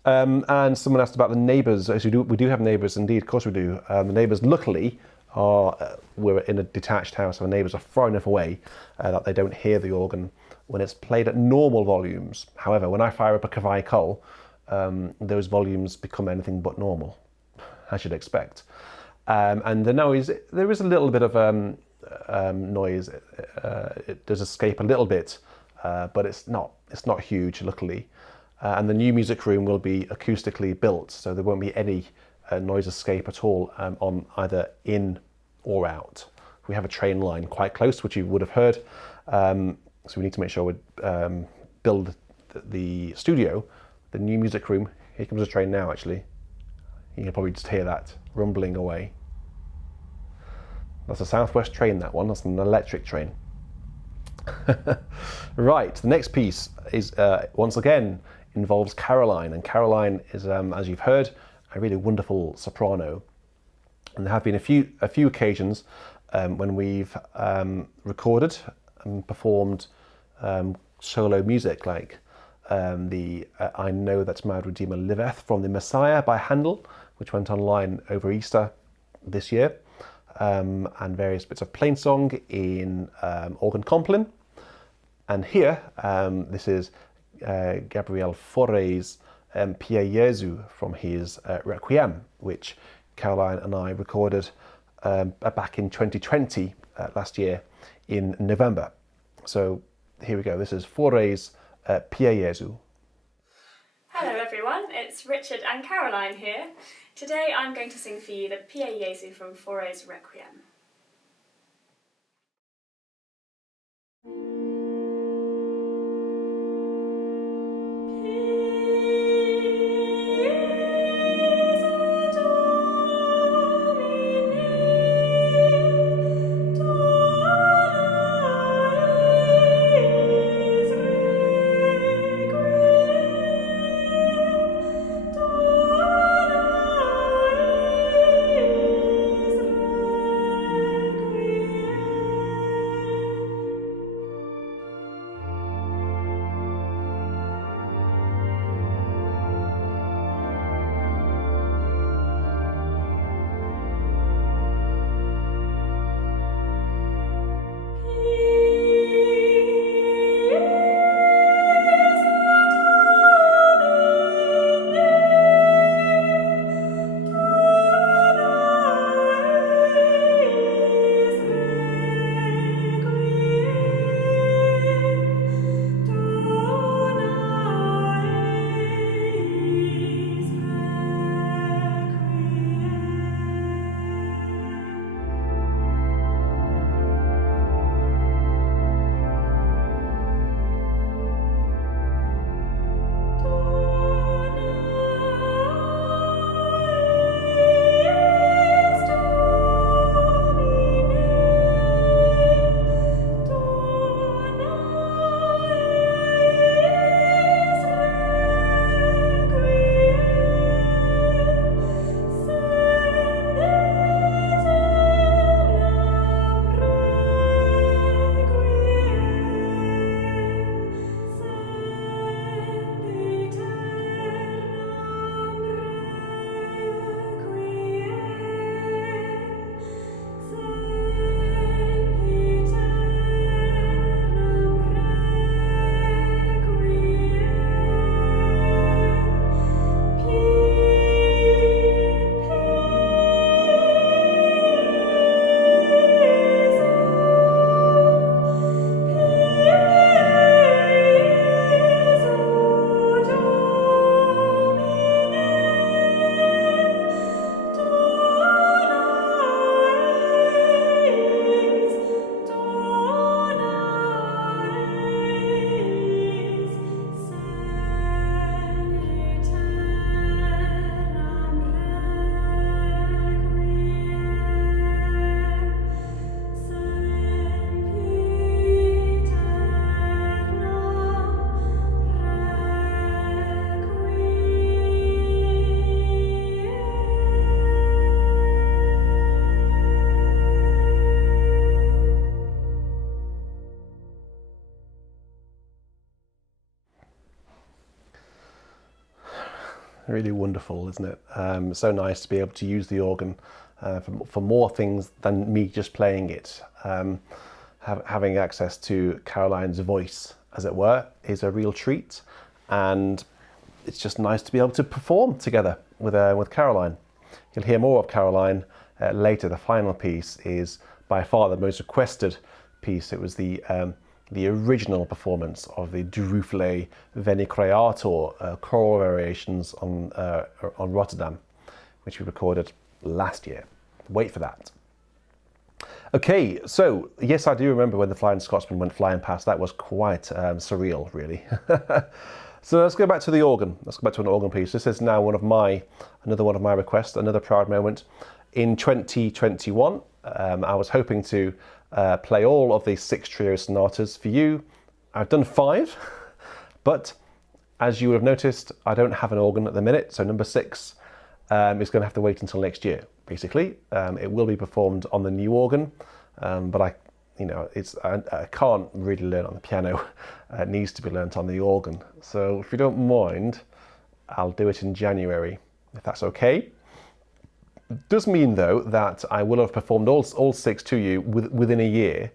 And someone asked about the neighbours. As we do have neighbours indeed, of course we do. The neighbours, luckily, we're in a detached house, so the neighbours are far enough away that they don't hear the organ when it's played at normal volumes. However, when I fire up a McVeigh coal, those volumes become anything but normal, as you'd expect. And the noise, there is a little bit of noise. It does escape a little bit, but it's not huge, luckily. And the new music room will be acoustically built, so there won't be any noise escape at all on either in or out. We have a train line quite close, which you would have heard. So we need to make sure we build the studio, the new music room. Here comes a train now, actually. You can probably just hear that rumbling away. That's a Southwest train, that one. That's an electric train. Right, the next piece is, once again, involves Caroline. And Caroline is, as you've heard, a really wonderful soprano. And there have been a few occasions when we've recorded and performed solo music, like the I Know That My Redeemer Liveth from the Messiah by Handel, which went online over Easter this year, and various bits of plainsong in organ complin. And here, this is Gabriel Faure's Jesu from his Requiem, which Caroline and I recorded back in 2020, last year, in November. So here we go. This is Faure's Jesu. Hello everyone, it's Richard and Caroline here. Today I'm going to sing for you the Jesu from Faure's Requiem. really wonderful, isn't it? So nice to be able to use the organ for more things than me just playing it. Having access to Caroline's voice, as it were, is a real treat, and it's just nice to be able to perform together with Caroline. You'll hear more of Caroline later. The final piece is by far the most requested piece. It was the original performance of the Duruflé Veni Creator choral variations on Rotterdam, which we recorded last year. Wait for that. Okay, so yes, I do remember when the Flying Scotsman went flying past. That was quite surreal, really. So let's go back to the organ. Let's go back to an organ piece. This is now another one of my requests, another proud moment. In 2021, I was hoping to play all of the 6 trio sonatas for you. I've done 5, but as you would have noticed, I don't have an organ at the minute, so number 6 is going to have to wait until next year, basically. It will be performed on the new organ, but I can't really learn on the piano. It needs to be learnt on the organ. So if you don't mind, I'll do it in January, if that's okay. Does mean though that I will have performed all 6 to you within a year.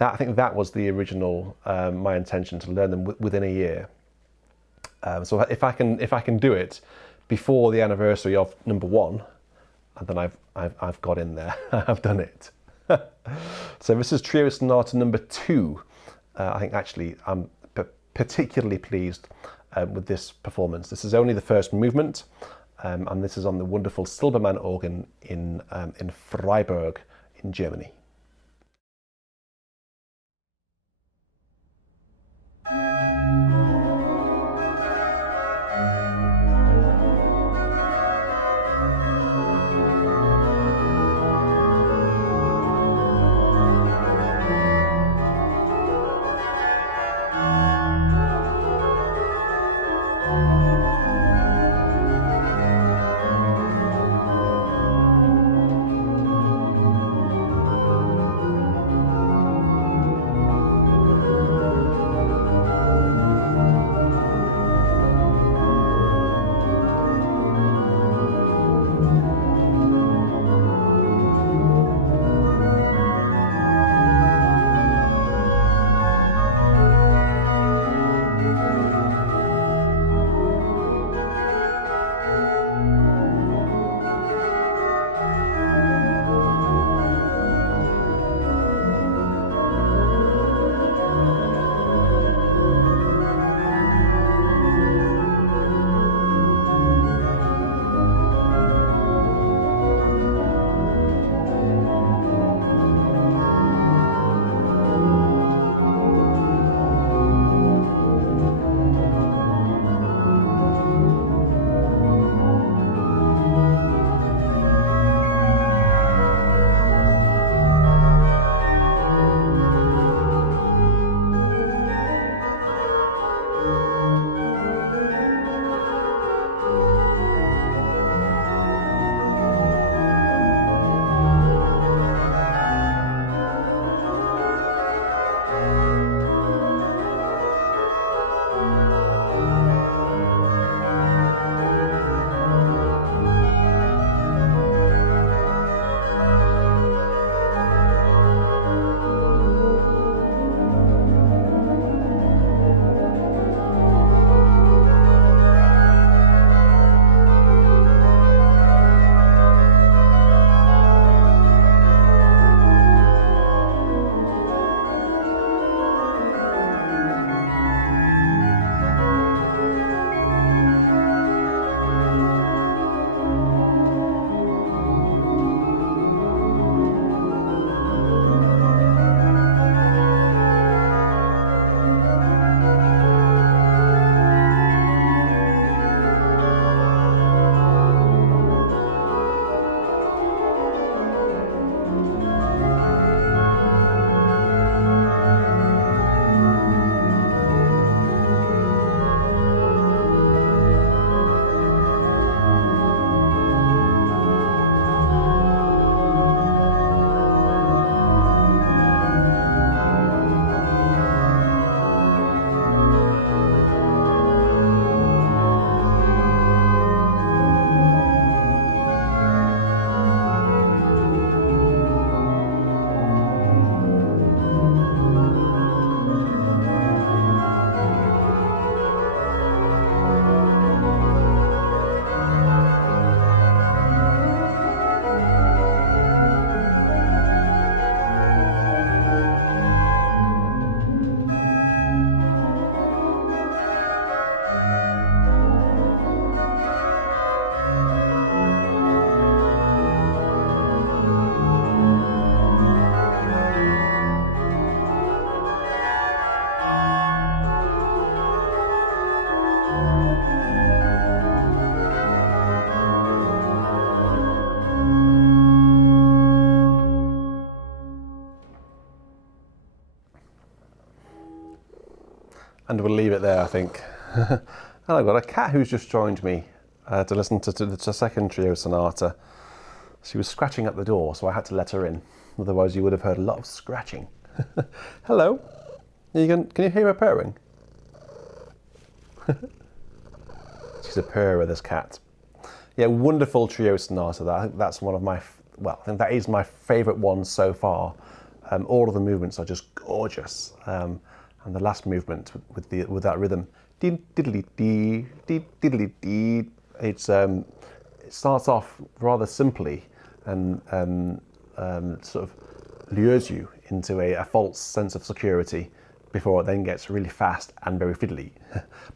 I think that was the original my intention, to learn them within a year. So if I can do it before the anniversary of number 1, and then I've got in there. I've done it. So this is Trio Sonata number 2. I think actually I'm particularly pleased with this performance. This is only the first movement. And this is on the wonderful Silbermann organ in Freiburg in Germany. and we'll leave it there, I think. And I've got a cat who's just joined me to listen to the second trio sonata. She was scratching at the door, so I had to let her in. Otherwise, you would have heard a lot of scratching. Hello. Can you hear her purring? She's a purrer, this cat. Yeah, wonderful trio sonata. I think that's one of my, well, I think that is my favourite one so far. All of the movements are just gorgeous. And the last movement with that rhythm, diddly-dee, diddly-dee, it starts off rather simply and sort of lures you into a false sense of security before it then gets really fast and very fiddly.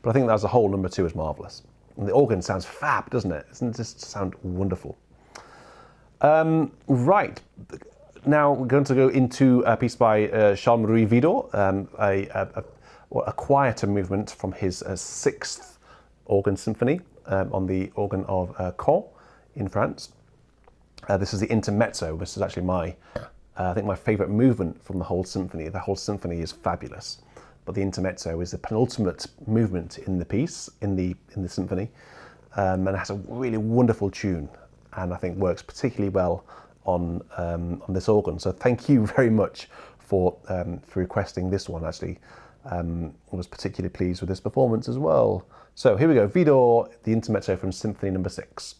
But I think that as a whole, number 2 is marvellous. And the organ sounds fab, doesn't it? Doesn't it just sound wonderful? Right, now we're going to go into a piece by Jean-Marie Widor, a quieter movement from his 6th organ symphony on the organ of Caen in France. This is the Intermezzo. This is actually I think my favourite movement from the whole symphony. The whole symphony is fabulous, but the Intermezzo is the penultimate movement in the piece, in the symphony, and it has a really wonderful tune, and I think works particularly well on this organ. So thank you very much for requesting this one. Actually, I was particularly pleased with this performance as well. So here we go, Widor, the Intermezzo from Symphony number 6.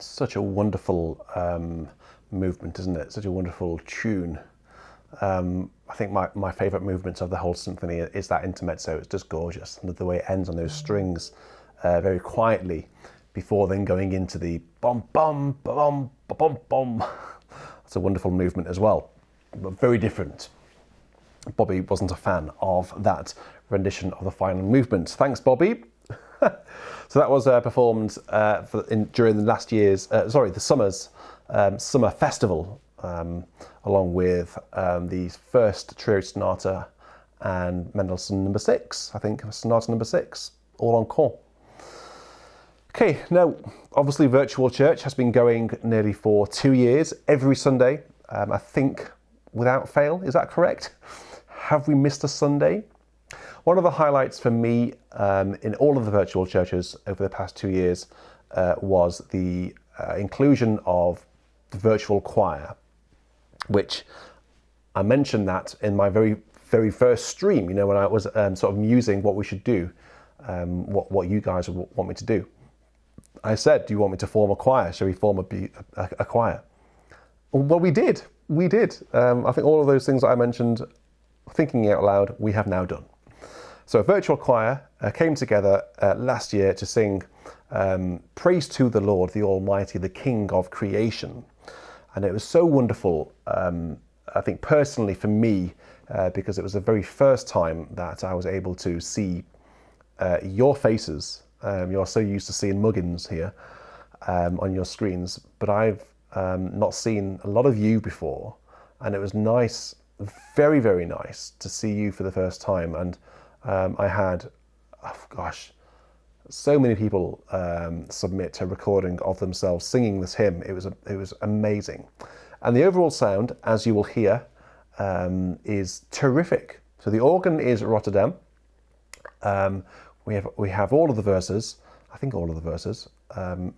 Such a wonderful movement, isn't it? Such a wonderful tune. I think my favourite movement of the whole symphony is that intermezzo. It's just gorgeous. And the way it ends on those strings very quietly before then going into the bum bum bum bum bum. It's a wonderful movement as well, but very different. Bobbie wasn't a fan of that rendition of the final movement. Thanks, Bobbie. So that was performed during the last year's, the summer's summer festival, along with the first trio sonata and Mendelssohn number 6, I think, sonata number 6, all encore. Okay, now, obviously virtual church has been going nearly for 2 years, every Sunday, I think, without fail, is that correct? Have we missed a Sunday? One of the highlights for me in all of the virtual churches over the past 2 years was the inclusion of the virtual choir, which I mentioned that in my very first stream, you know, when I was sort of musing what we should do, what you guys would want me to do. I said, do you want me to form a choir? Shall we form a choir? Well, we did. I think all of those things that I mentioned, thinking out loud, we have now done. So a virtual choir came together last year to sing Praise to the Lord, the Almighty, the King of Creation. And it was so wonderful, I think personally for me, because it was the very first time that I was able to see your faces. You're so used to seeing muggins here on your screens, but I've not seen a lot of you before. And it was nice, very, very nice to see you for the first time. And I had, so many people submit a recording of themselves singing this hymn. It was amazing. And the overall sound, as you will hear, is terrific. So the organ is Rotterdam. We have all of the verses, I think all of the verses,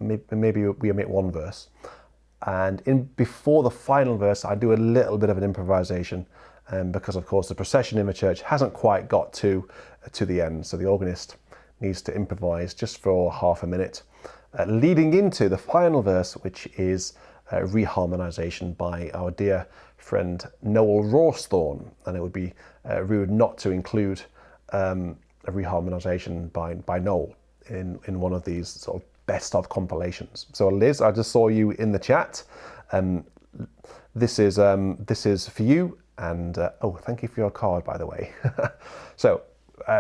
maybe we omit one verse. And before the final verse, I do a little bit of an improvisation because, of course, the procession in the church hasn't quite got to the end. So the organist needs to improvise just for half a minute, leading into the final verse, which is reharmonization by our dear friend Noel Rawsthorne. And it would be rude not to include a reharmonization by Noel in one of these sort of best of compilations. So Liz, I just saw you in the chat. This is for you, and thank you for your card, by the way. So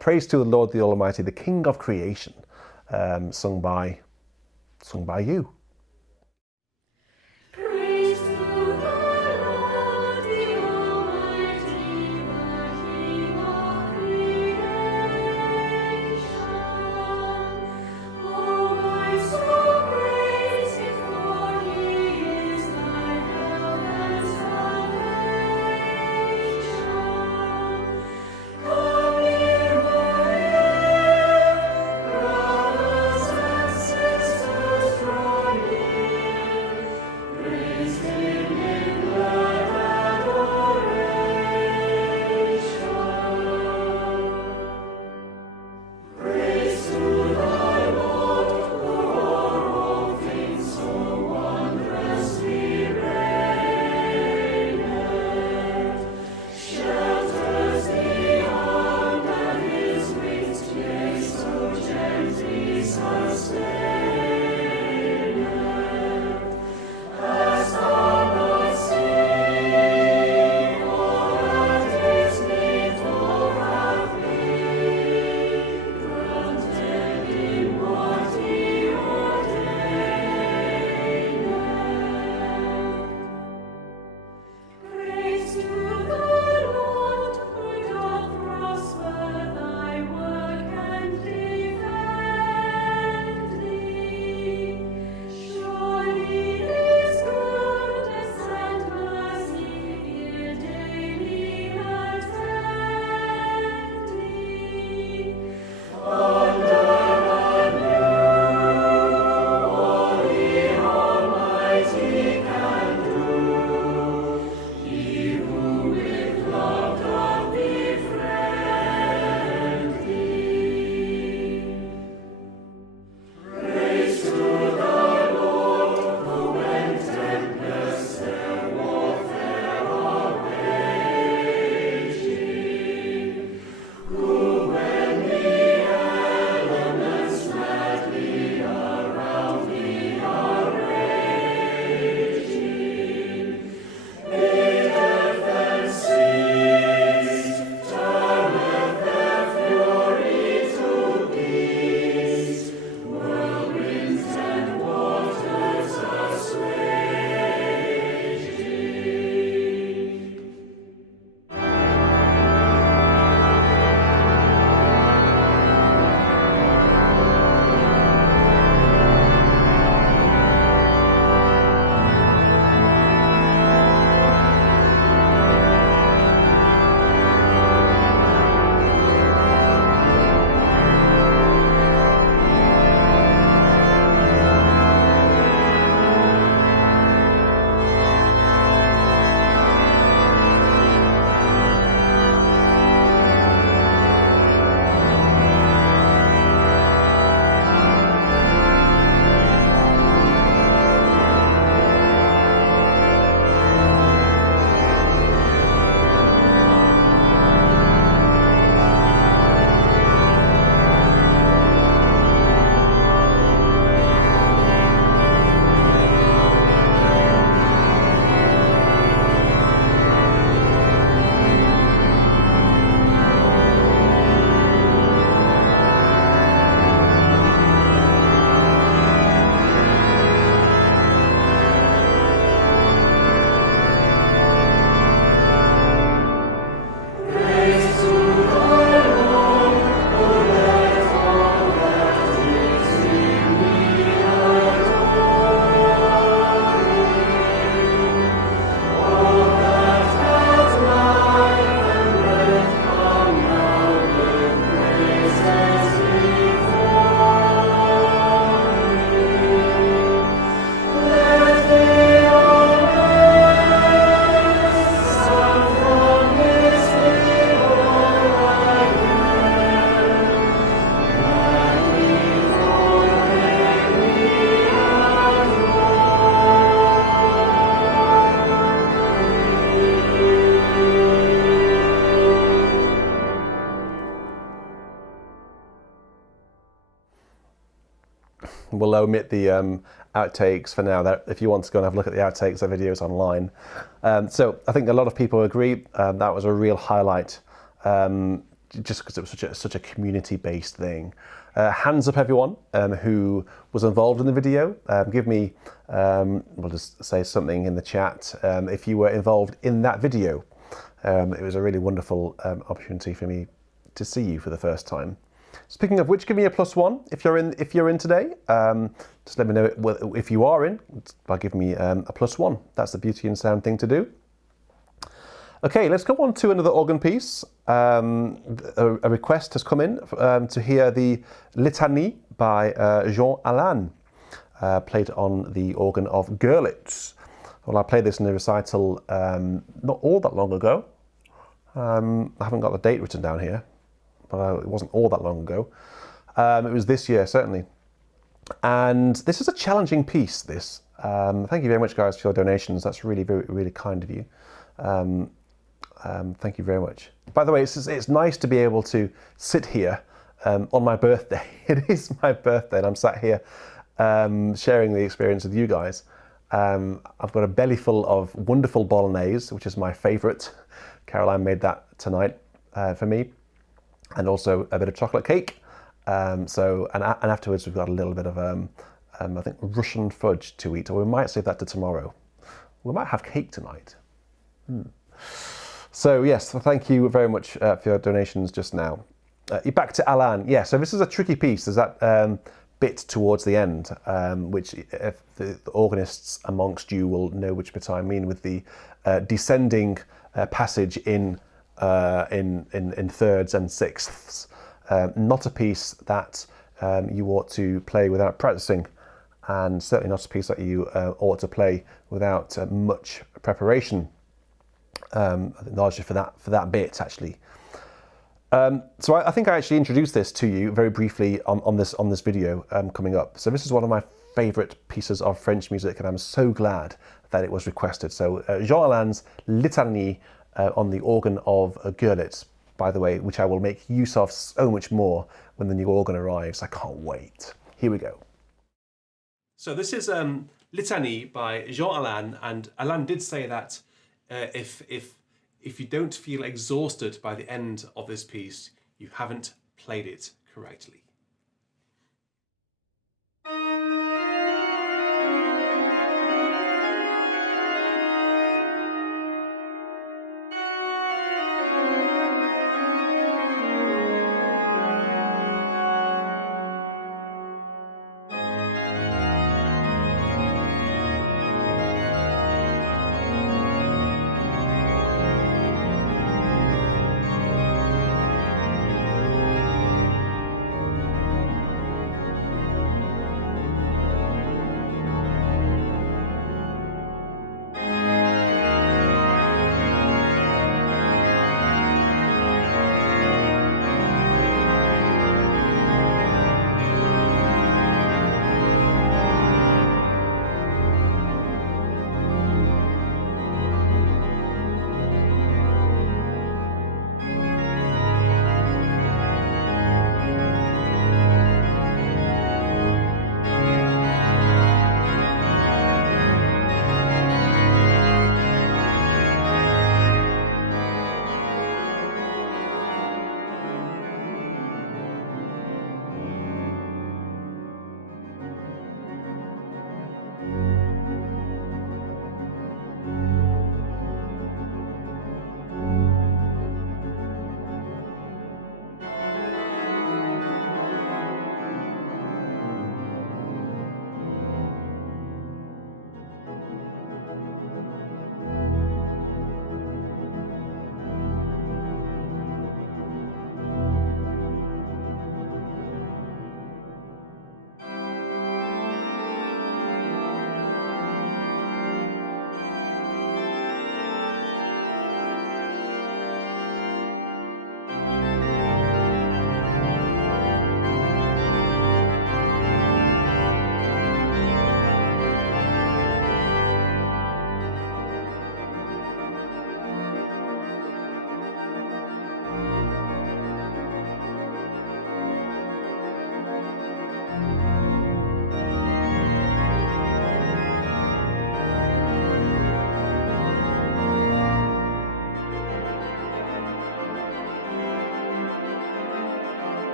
praise to the Lord the Almighty, the King of Creation, sung by you. omit the outtakes for now. That if you want to go and have a look at the outtakes, the videos online. So I think a lot of people agree that was a real highlight, just because it was such a community-based thing. Hands up, everyone who was involved in the video. Give me, we'll just say something in the chat if you were involved in that video. It was a really wonderful opportunity for me to see you for the first time. Speaking of which, give me a +1 if you're in today. Just let me know if you are in by giving me a +1. That's the Beauty and Sound thing to do. Okay, let's go on to another organ piece. A request has come in to hear the Litanies by Alain, played on the organ of Görlitz. Well, I played this in a recital not all that long ago. I haven't got the date written down here, but it wasn't all that long ago. It was this year, certainly. And this is a challenging piece, this. Thank you very much, guys, for your donations. That's really, really kind of you. Thank you very much. By the way, it's nice to be able to sit here on my birthday. It is my birthday, and I'm sat here sharing the experience with you guys. I've got a belly full of wonderful bolognese, which is my favourite. Caroline made that tonight for me, and also a bit of chocolate cake. And afterwards we've got a little bit of I think Russian fudge to eat, or we might save that to tomorrow. We might have cake tonight. So yes, thank you very much for your donations just now. Back to Alain. Yeah, so this is a tricky piece. There's that bit towards the end, which if the organists amongst you will know which bit I mean, with the descending passage in thirds and sixths. Not a piece that you ought to play without practicing, and certainly not a piece that you ought to play without much preparation. Largely for that bit, actually. So I think I actually introduced this to you very briefly on this video coming up. So this is one of my favourite pieces of French music, and I'm so glad that it was requested. So Jean Alain's Litanies on the organ of Görlitz, by the way, which I will make use of so much more when the new organ arrives. I can't wait. Here we go. So this is Litanies by Jean Alain, and Alain did say that if you don't feel exhausted by the end of this piece, you haven't played it correctly.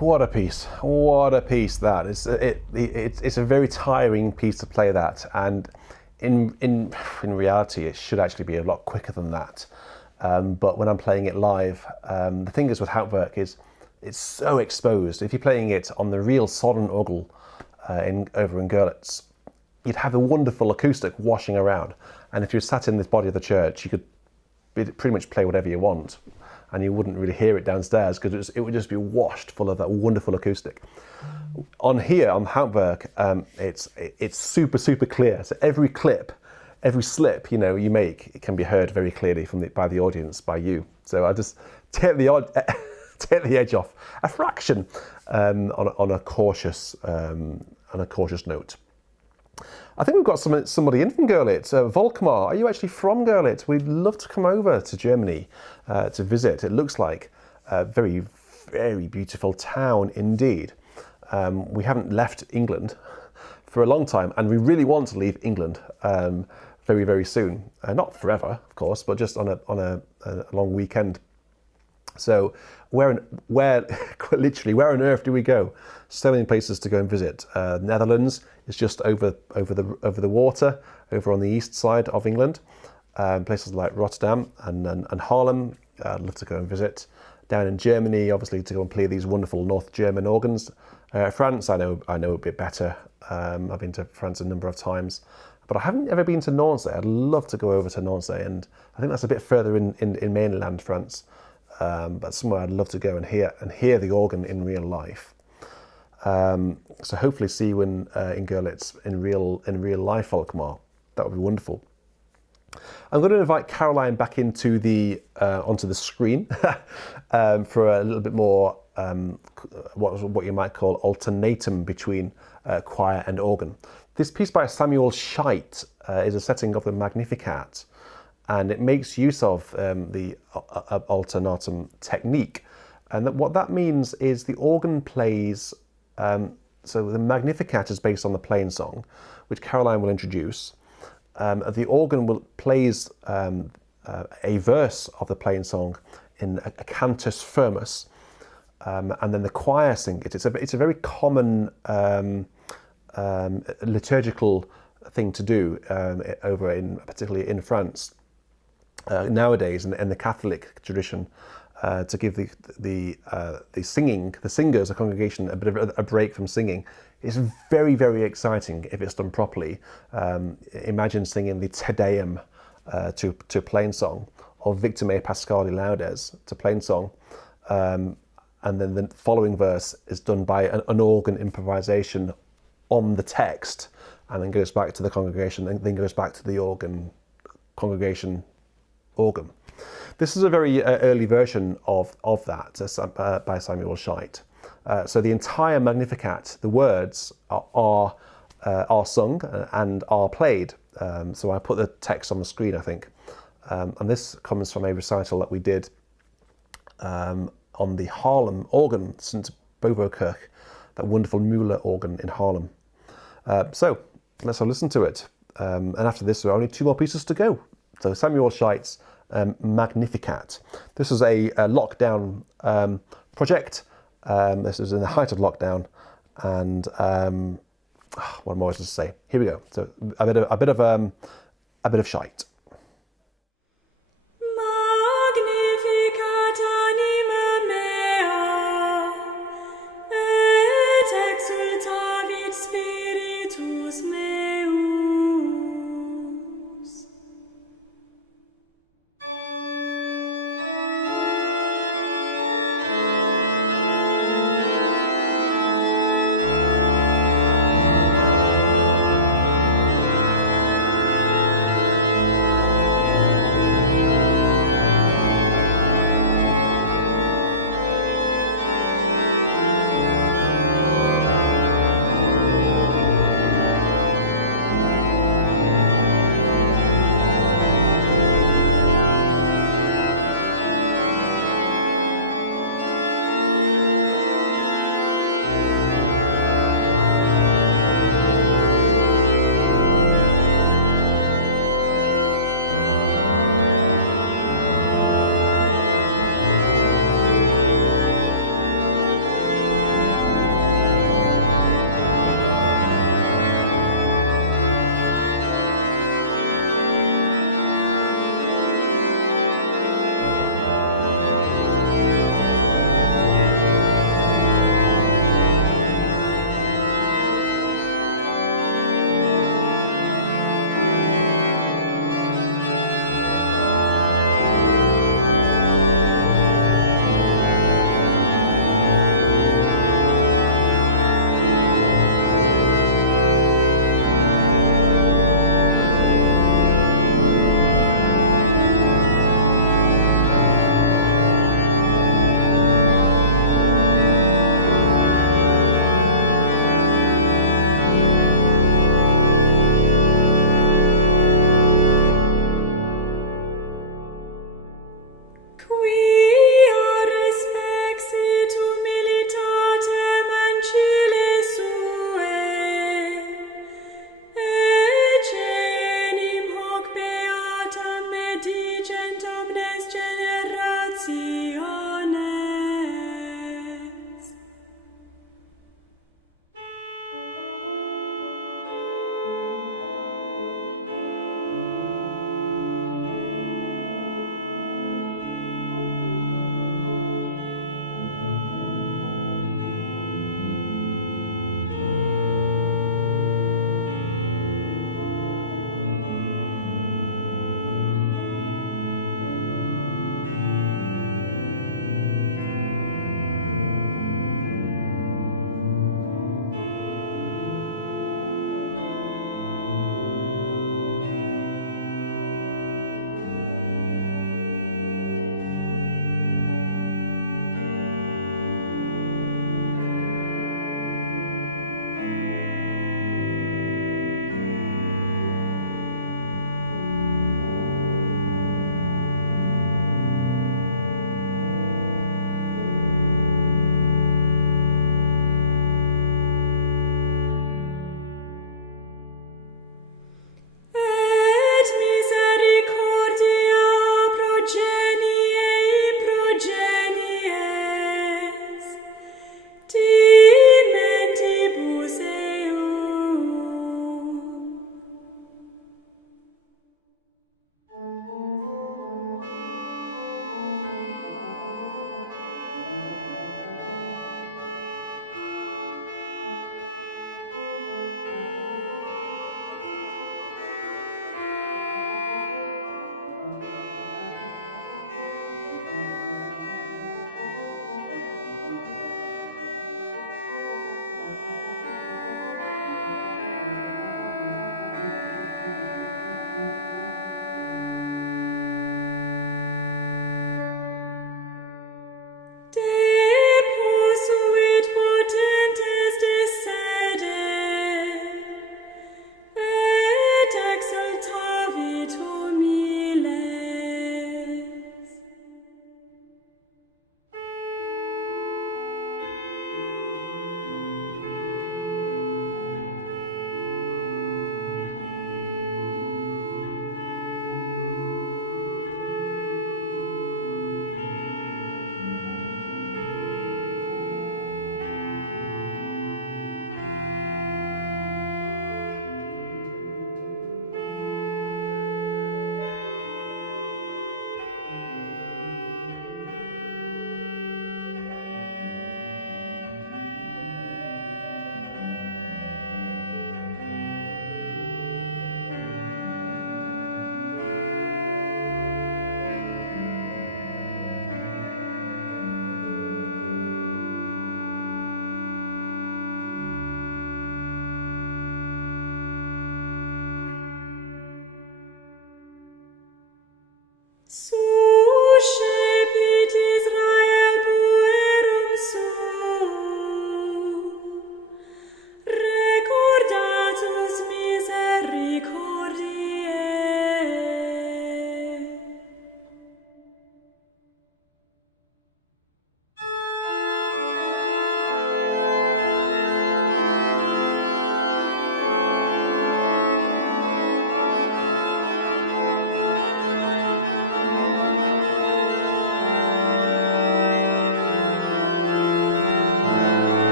what a piece! What a piece that is! It's a very tiring piece to play that, and in reality, it should actually be a lot quicker than that. But when I'm playing it live, the thing is with Hauptwerk is it's so exposed. If you're playing it on the real Sodden Orgel over in Görlitz, you'd have a wonderful acoustic washing around, and if you're sat in this body of the church, you could pretty much play whatever you want, and you wouldn't really hear it downstairs because it would just be washed full of that wonderful acoustic. On here, on Hauptwerk, it's super clear. So every clip, every slip, you know, you make, it can be heard very clearly by the audience, by you. So I just take the edge off a fraction on a cautious note. I think we've got somebody in from Görlitz. Volkmar, are you actually from Görlitz? We'd love to come over to Germany to visit. It looks like a very, very beautiful town indeed. We haven't left England for a long time, and we really want to leave England very, very soon. Not forever, of course, but just on a long weekend. So where literally, where on earth do we go? So many places to go and visit. Netherlands is just over the water, over on the east side of England. Places like Rotterdam and Haarlem, I'd love to go and visit. Down in Germany, obviously, to go and play these wonderful North German organs. France, I know a bit better. I've been to France a number of times, but I haven't ever been to Nancy. I'd love to go over to Nancy, and I think that's a bit further in mainland France. But somewhere I'd love to go and hear the organ in real life. So hopefully see you in Görlitz in real life, Volkmar. That would be wonderful. I'm going to invite Caroline back onto the screen for a little bit more what you might call alternatum between choir and organ. This piece by Samuel Scheidt is a setting of the Magnificat, and it makes use of the alternatum technique. And what that means is the organ plays, so the Magnificat is based on the plain song, which Caroline will introduce. The organ plays a verse of the plain song in a cantus firmus, and then the choir sing it. It's a very common liturgical thing to do particularly in France nowadays in the Catholic tradition, to give the singers, a congregation, a bit of a break from singing. It's very, very exciting if it's done properly. Imagine singing the Te Deum to plain song, or Victor Me Pascali Laudes to plain song, and then the following verse is done by an organ improvisation on the text, and then goes back to the congregation, and then goes back to the congregation organ. This is a very early version of that by Samuel Scheidt. So the entire Magnificat, the words are sung and are played. So I put the text on the screen, I think. And this comes from a recital that we did on the Haarlem organ, St. Bovokirk, that wonderful Müller organ in Haarlem. So let's have a listen to it. And after this, there are only two more pieces to go. So Samuel Scheidt's Magnificat. This is a lockdown project. This is in the height of lockdown, and what more is to say? Here we go. So a bit of Scheidt. Magnificat anima mea, et exultavit spiritus meus.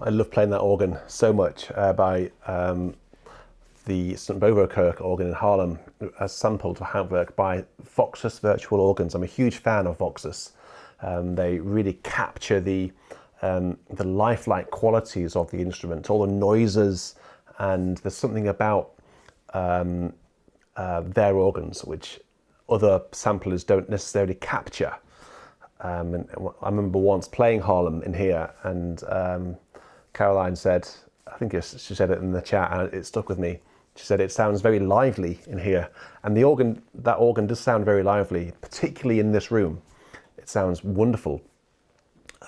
I love playing that organ so much by the St. Boverkirk organ in Haarlem, as sampled for handwork by Voxus virtual organs. I'm a huge fan of Voxus. They really capture the lifelike qualities of the instrument, all the noises, and there's something about their organs which other samplers don't necessarily capture. And I remember once playing Haarlem in here, and Caroline said, I think she said it in the chat, and it stuck with me. She said it sounds very lively in here, and that organ does sound very lively, particularly in this room. It sounds wonderful,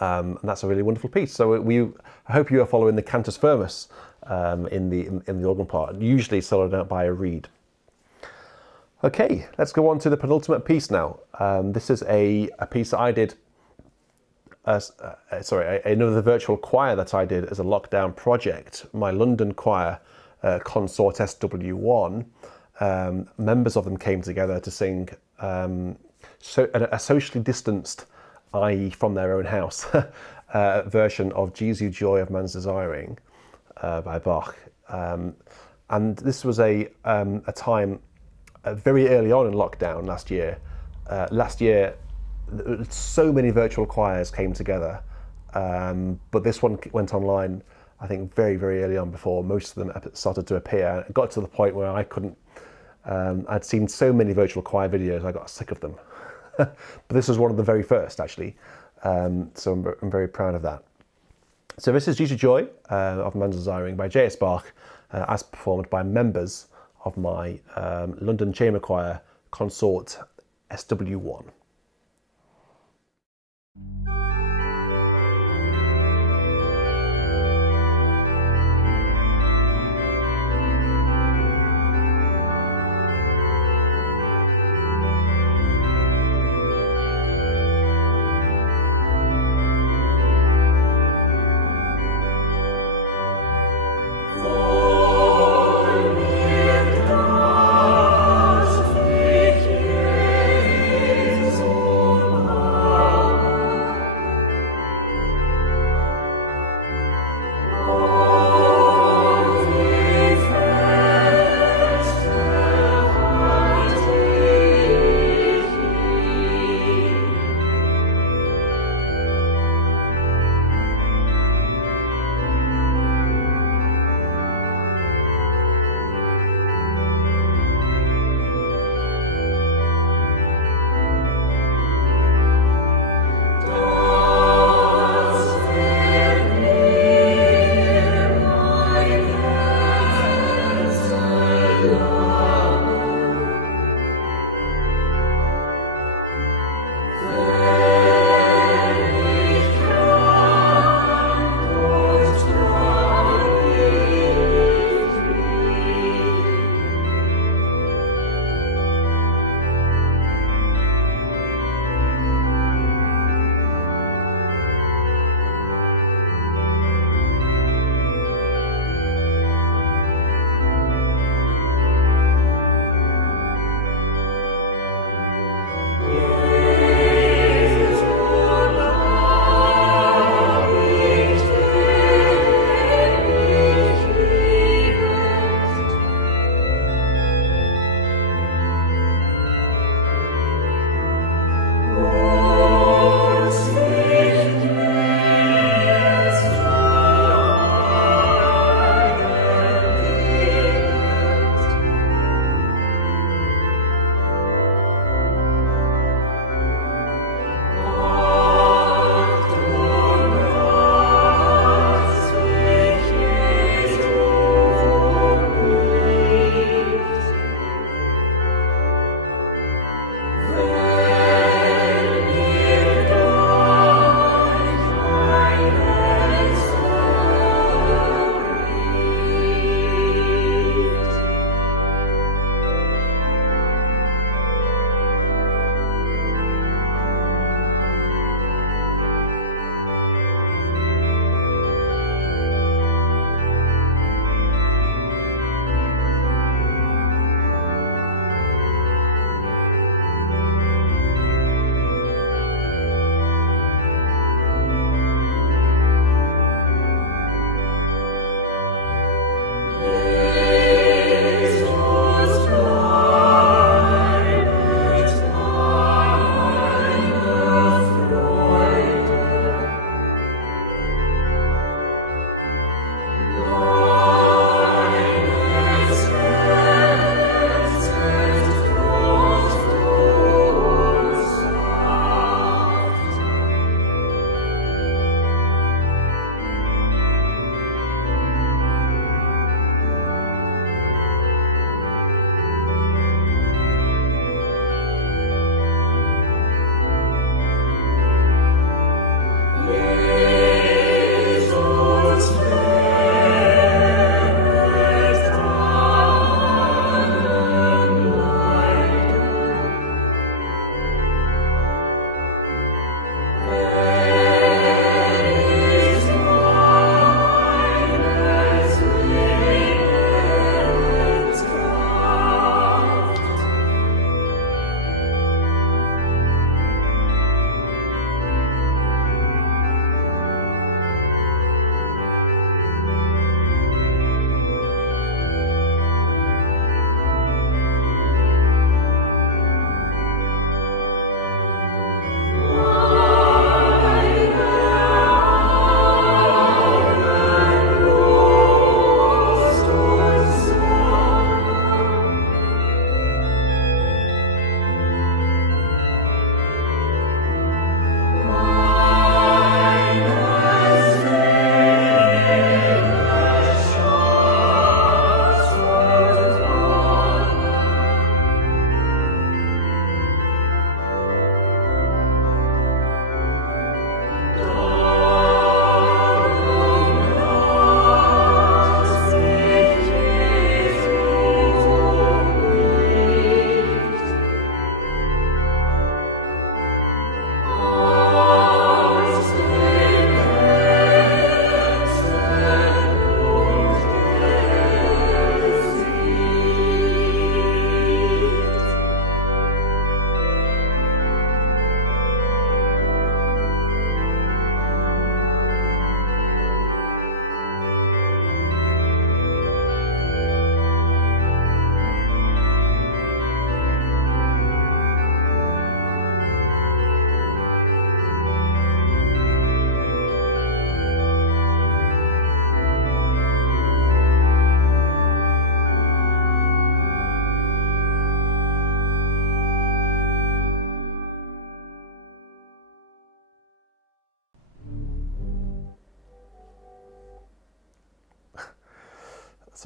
and that's a really wonderful piece. So I hope you are following the cantus firmus in the organ part, usually soloed out by a reed. Okay, let's go on to the penultimate piece now. This is a piece that I did. Another virtual choir that I did as a lockdown project. My London choir, Consort SW1, members of them came together to sing a socially distanced, i.e. from their own house, version of Jesu, Joy of Man's Desiring by Bach. And this was a time very early on in lockdown last year. So many virtual choirs came together, but this one went online, I think, very, very early on, before most of them started to appear. It got to the point where I couldn't, I'd seen so many virtual choir videos, I got sick of them. But this was one of the very first, actually, so I'm very proud of that. So this is Jesu Joy of Man's Desiring by J.S. Bach, as performed by members of my London Chamber Choir, Consort SW1.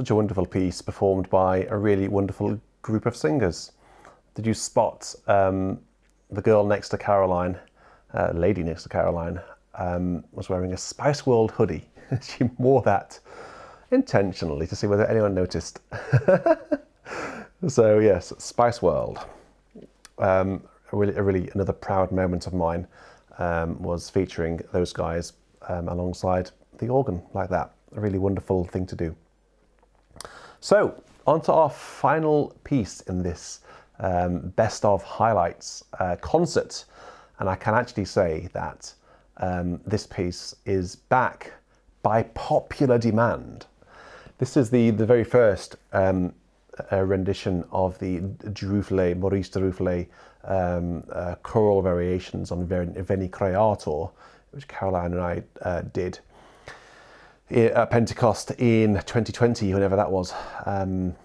Such a wonderful piece performed by a really wonderful group of singers. Did you spot the girl next to Caroline, lady next to Caroline, was wearing a Spice World hoodie? She wore that intentionally to see whether anyone noticed. So yes, Spice World. Really another proud moment of mine was featuring those guys alongside the organ like that. A really wonderful thing to do. So on to our final piece in this best of highlights concert, and I can actually say that this piece is back by popular demand. This is the very first rendition of the Duruflé, Maurice Duruflé choral variations on Veni Creator, which Caroline and I did at Pentecost in 2020, whenever that was.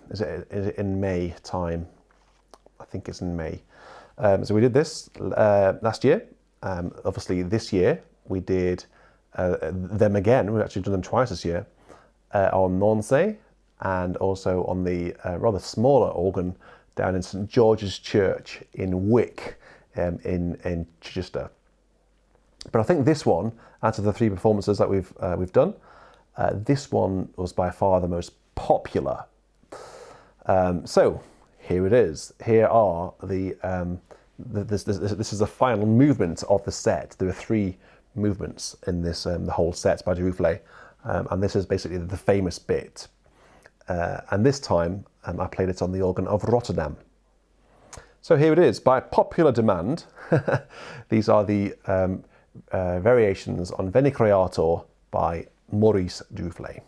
Is it in May time? I think it's in May. So we did this last year. Obviously this year we did them again. We've actually done them twice this year on Nancy and also on the rather smaller organ down in St George's Church in Wick in Chichester. But I think this one, out of the 3 performances that we've done, this one was by far the most popular. So here it is. Here are this is the final movement of the set. There are 3 movements in this the whole set by Duruflé, and this is basically the famous bit. And this time I played it on the organ of Rotterdam. So here it is, by popular demand. These are the variations on Veni Creator by Maurice Duruflé.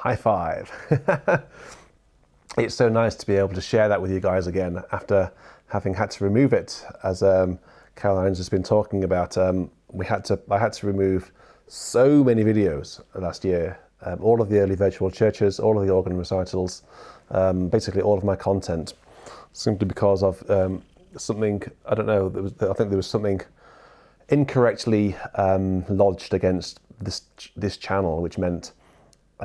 High five. It's so nice to be able to share that with you guys again after having had to remove it, as Caroline's just been talking about. I had to remove so many videos last year, all of the early virtual churches, all of the organ recitals, basically all of my content, simply because of something, I don't know, I think there was something incorrectly lodged against this channel, which meant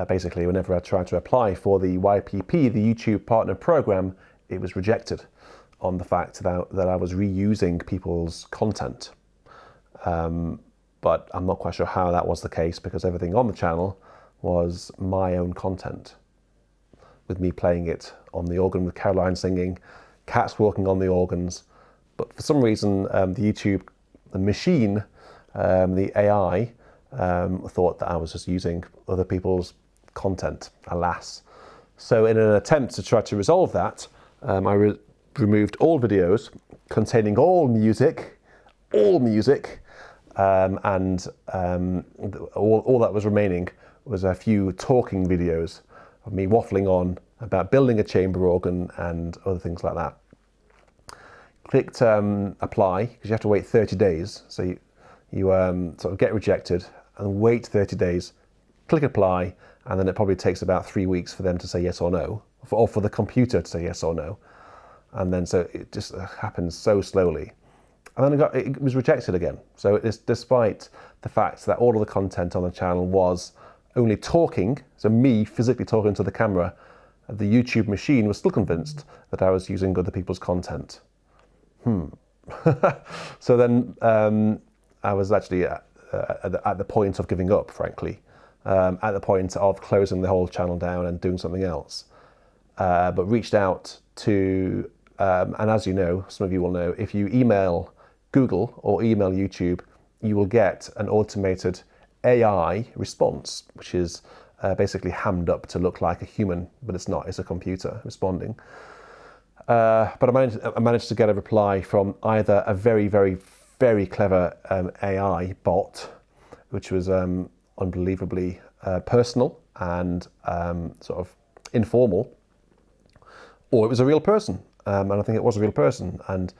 basically whenever I tried to apply for the YPP, the YouTube Partner Program, it was rejected on the fact that I was reusing people's content. But I'm not quite sure how that was the case, because everything on the channel was my own content, with me playing it on the organ with Caroline singing, cats walking on the organs. But for some reason, the machine, the AI, thought that I was just using other people's content, alas. So in an attempt to try to resolve that, I removed all videos containing all music, and all that was remaining was a few talking videos of me waffling on about building a chamber organ and other things like that. Clicked apply, because you have to wait 30 days. So you sort of get rejected and wait 30 days, click apply, and then it probably takes about 3 weeks for them to say yes or no, or for the computer to say yes or no. And then so it just happens so slowly. And then it was rejected again. So it's despite the fact that all of the content on the channel was only talking, so me physically talking to the camera, the YouTube machine was still convinced that I was using other people's content. So then I was actually at the point of giving up, frankly, at the point of closing the whole channel down and doing something else. But reached out to, and as you know, some of you will know, if you email Google or email YouTube, you will get an automated AI response, which is basically hammed up to look like a human, but it's not, it's a computer responding. But I managed to get a reply from either a very, very, very clever AI bot, which was unbelievably personal and sort of informal, or it was a real person, and I think it was a real person. And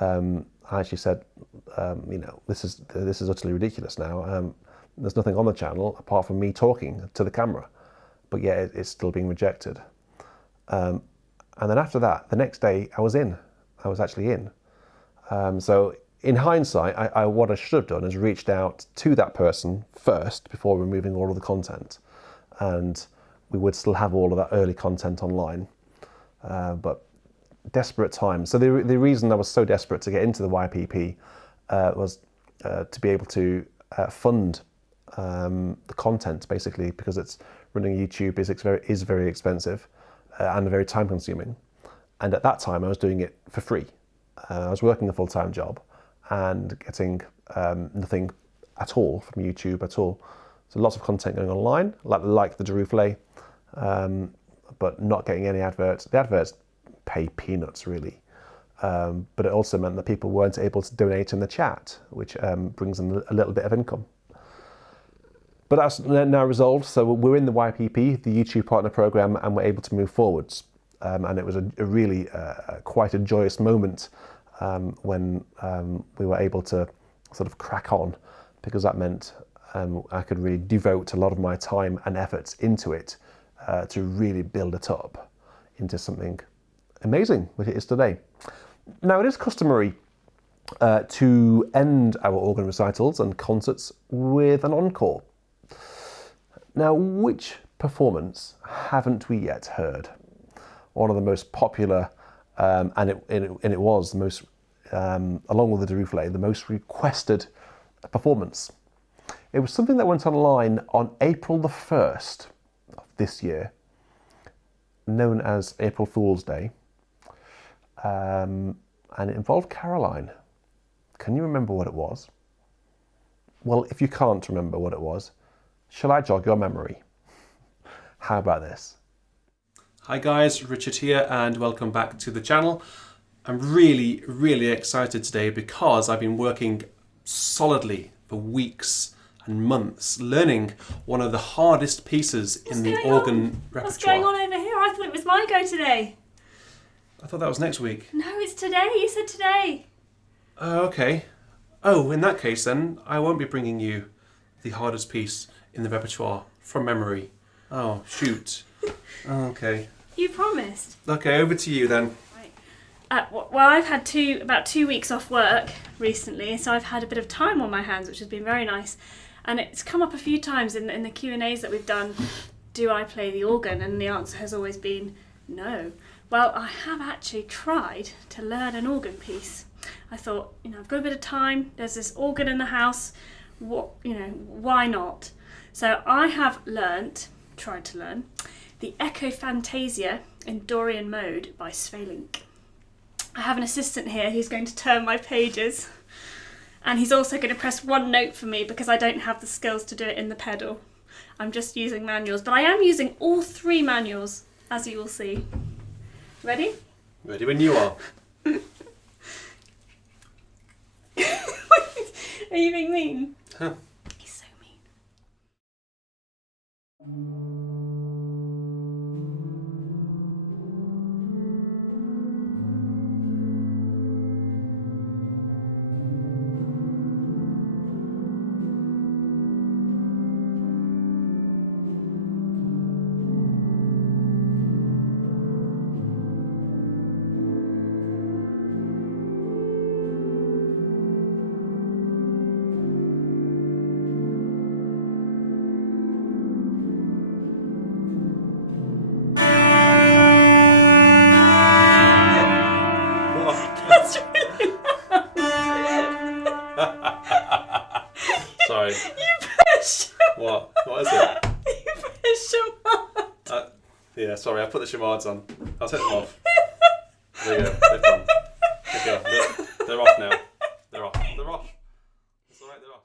I actually said, you know, this is utterly ridiculous now. There's nothing on the channel apart from me talking to the camera, but yet it's still being rejected. And then after that, the next day, I was actually in. So in hindsight, what I should have done is reached out to that person first before removing all of the content. And we would still have all of that early content online. But desperate times. So the reason I was so desperate to get into the YPP was to be able to fund the content, basically, because it's running YouTube is very expensive. And very time consuming. And at that time I was doing it for free. I was working a full-time job and getting nothing at all from YouTube at all. So lots of content going online, like the Duruflé, but not getting any adverts. The adverts pay peanuts, really. But it also meant that people weren't able to donate in the chat, which brings them a little bit of income. But that's now resolved, so we're in the YPP, the YouTube Partner Program, and we're able to move forwards. And it was a really quite a joyous moment when we were able to sort of crack on, because that meant I could really devote a lot of my time and efforts into it to really build it up into something amazing, which it is today. Now, it is customary to end our organ recitals and concerts with an encore. Now, which performance haven't we yet heard? One of the most popular, and it was the most, along with the Duruflé, the most requested performance. It was something that went online on April the 1st of this year, known as April Fool's Day, and it involved Caroline. Can you remember what it was? Well, if you can't remember what it was, shall I jog your memory? How about this? Hi guys, Richard here and welcome back to the channel. I'm really excited today because I've been working solidly for weeks and months learning one of the hardest pieces in the organ repertoire. What's going on over here? I thought it was my go today. I thought that was next week. No, it's today. You said today. Oh, okay. Oh, in that case then, I won't be bringing you the hardest piece in the repertoire from memory. Oh, shoot. Okay. You promised. Okay, over to you then. Well, I've had about 2 weeks off work recently, so I've had a bit of time on my hands, which has been very nice. And it's come up a few times in the Q&As that we've done, do I play the organ? And the answer has always been no. Well, I have actually tried to learn an organ piece. I thought, I've got a bit of time, there's this organ in the house, why not? So I have tried to learn, the Echo Fantasia in Dorian mode by Svelink. I have an assistant here who's going to turn my pages, and he's also going to press one note for me because I don't have the skills to do it in the pedal. I'm just using manuals, but I am using all 3 manuals, as you will see. Ready? Ready when you are. Are you being mean? Huh. He's so mean. That's really loud. Sorry. You pushed. What? What is it? You pushed him hard. Yeah, sorry, I put the chamards on. I'll take them off. There you go. They're gone. There you go. They're off now. They're off. They're off. It's alright, they're off.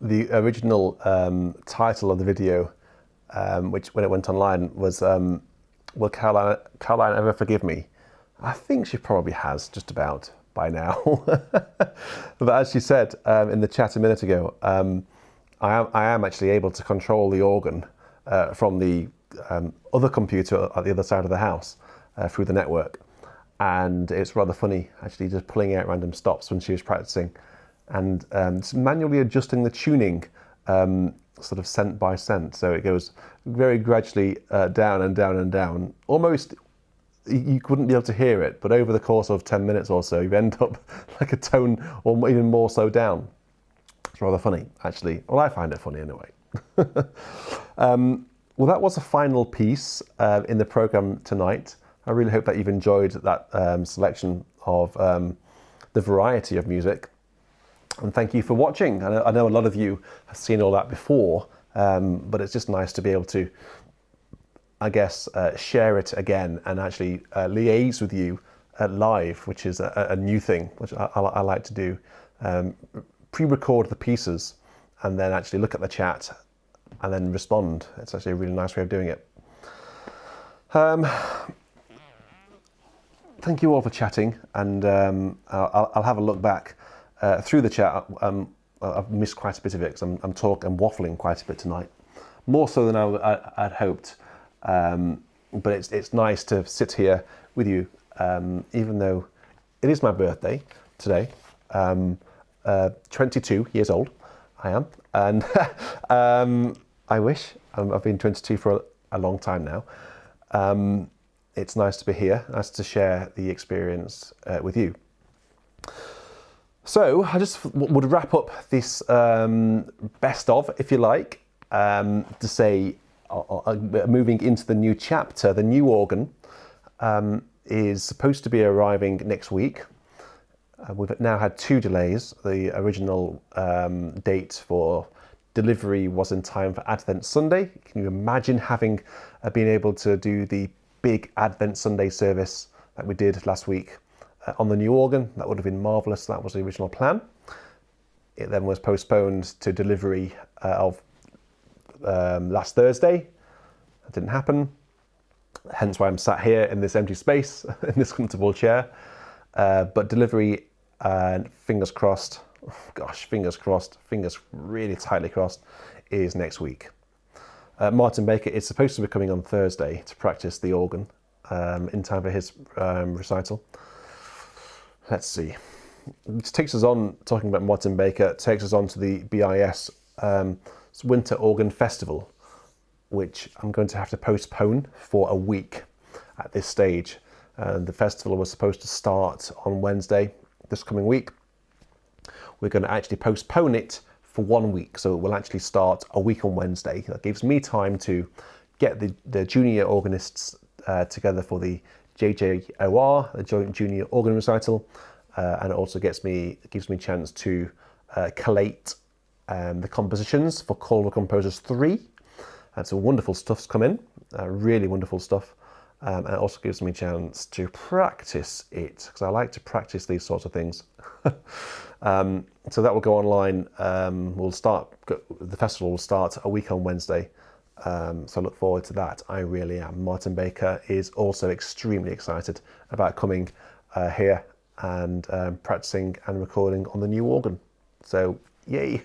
the original title of the video, which when it went online was "Will Caroline ever forgive me?" I think she probably has, just about by now. But as she said in the chat a minute ago, I am actually able to control the organ from the other computer at the other side of the house through the network, and it's rather funny actually just pulling out random stops when she was practicing, and manually adjusting the tuning sort of cent by cent, so it goes very gradually down and down and down. Almost you wouldn't be able to hear it, but over the course of 10 minutes or so you end up like a tone or even more so down. It's rather funny actually. Well, I find it funny anyway. Well, that was the final piece in the programme tonight. I really hope that you've enjoyed that selection of the variety of music. And thank you for watching. I know a lot of you have seen all that before, but it's just nice to be able to, I guess, share it again and actually liaise with you live, which is a new thing, which I like to do. Pre-record the pieces and then actually look at the chat and then respond. It's actually a really nice way of doing it. Thank you all for chatting, and I'll have a look back through the chat. I've missed quite a bit of it because I'm waffling quite a bit tonight, more so than I'd hoped. But it's nice to sit here with you, even though it is my birthday today. 22 years old I am, and I wish I've been 22 for a long time now. It's nice to be here, nice to share the experience with you. So I just would wrap up this best of, if you like, to say moving into the new chapter. The new organ is supposed to be arriving next week. We've now had 2 delays. The original date for delivery was in time for Advent Sunday. Can you imagine having been able to do the big Advent Sunday service that we did last week on the new organ? That would have been marvellous. That was the original plan. It then was postponed to delivery of last Thursday. That didn't happen. Hence why I'm sat here in this empty space, in this comfortable chair. But delivery, fingers crossed, fingers crossed, fingers really tightly crossed, is next week. Martin Baker is supposed to be coming on Thursday to practice the organ in time for his recital. Let's see. This takes us on, talking about Martin Baker, takes us on to the BIS Winter Organ Festival, which I'm going to have to postpone for a week at this stage. The festival was supposed to start on Wednesday this coming week. We're going to actually postpone it for 1 week, so it will actually start a week on Wednesday. That gives me time to get the junior organists together for the JJOR, the Joint Junior Organ Recital, and it also gives me a chance to collate the compositions for Call of the Composers 3. Some wonderful stuff's come in, really wonderful stuff. And it also gives me a chance to practice it, because I like to practice these sorts of things. So that will go online. The festival will start a week on Wednesday. So I look forward to that. I really am. Martin Baker is also extremely excited about coming here and practicing and recording on the new organ. So yay.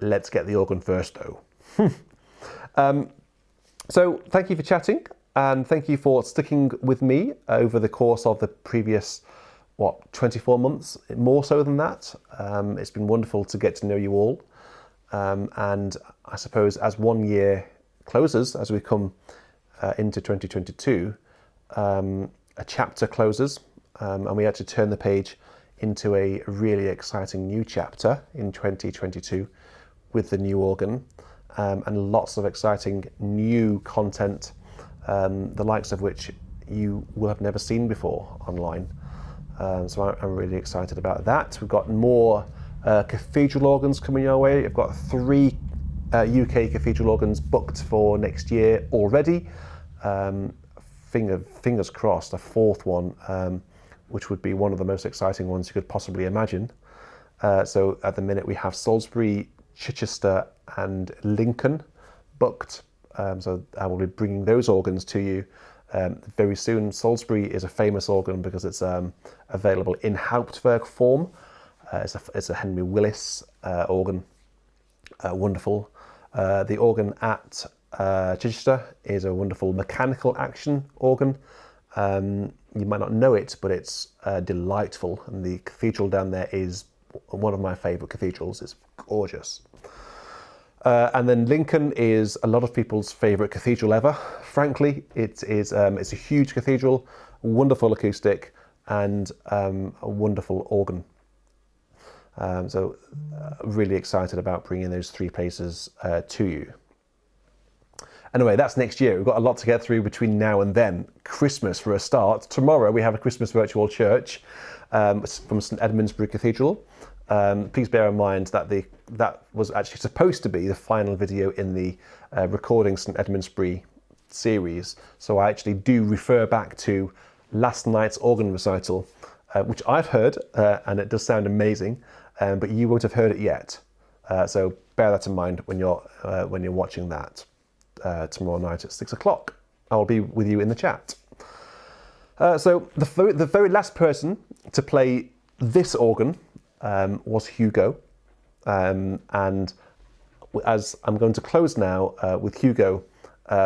Let's get the organ first though. So thank you for chatting. And thank you for sticking with me over the course of the previous, 24 months, more so than that. It's been wonderful to get to know you all. And I suppose as 1 year closes, as we come into 2022, a chapter closes, and we actually turn the page into a really exciting new chapter in 2022 with the new organ, and lots of exciting new content, the likes of which you will have never seen before online. So I'm really excited about that. We've got more cathedral organs coming our way. I've got 3 UK cathedral organs booked for next year already. Fingers crossed, a 4th one, which would be one of the most exciting ones you could possibly imagine. So at the minute we have Salisbury, Chichester and Lincoln booked. So I will be bringing those organs to you very soon. Salisbury is a famous organ because it's available in Hauptwerk form. It's a Henry Willis organ, wonderful. The organ at Chichester is a wonderful mechanical action organ. You might not know it, but it's delightful, and the cathedral down there is one of my favourite cathedrals. It's gorgeous. And then Lincoln is a lot of people's favourite cathedral ever. Frankly, it's a huge cathedral, wonderful acoustic, and a wonderful organ. So really excited about bringing those three places to you. Anyway, that's next year. We've got a lot to get through between now and then. Christmas for a start. Tomorrow we have a Christmas virtual church from St Edmundsbury Cathedral. Please bear in mind that that was actually supposed to be the final video in the Recording St Edmundsbury series. So I actually do refer back to last night's organ recital, which I've heard, and it does sound amazing, but you won't have heard it yet. So bear that in mind when you're watching that tomorrow night at 6 o'clock. I'll be with you in the chat. So the very last person to play this organ was Hugo, and as I'm going to close now with Hugo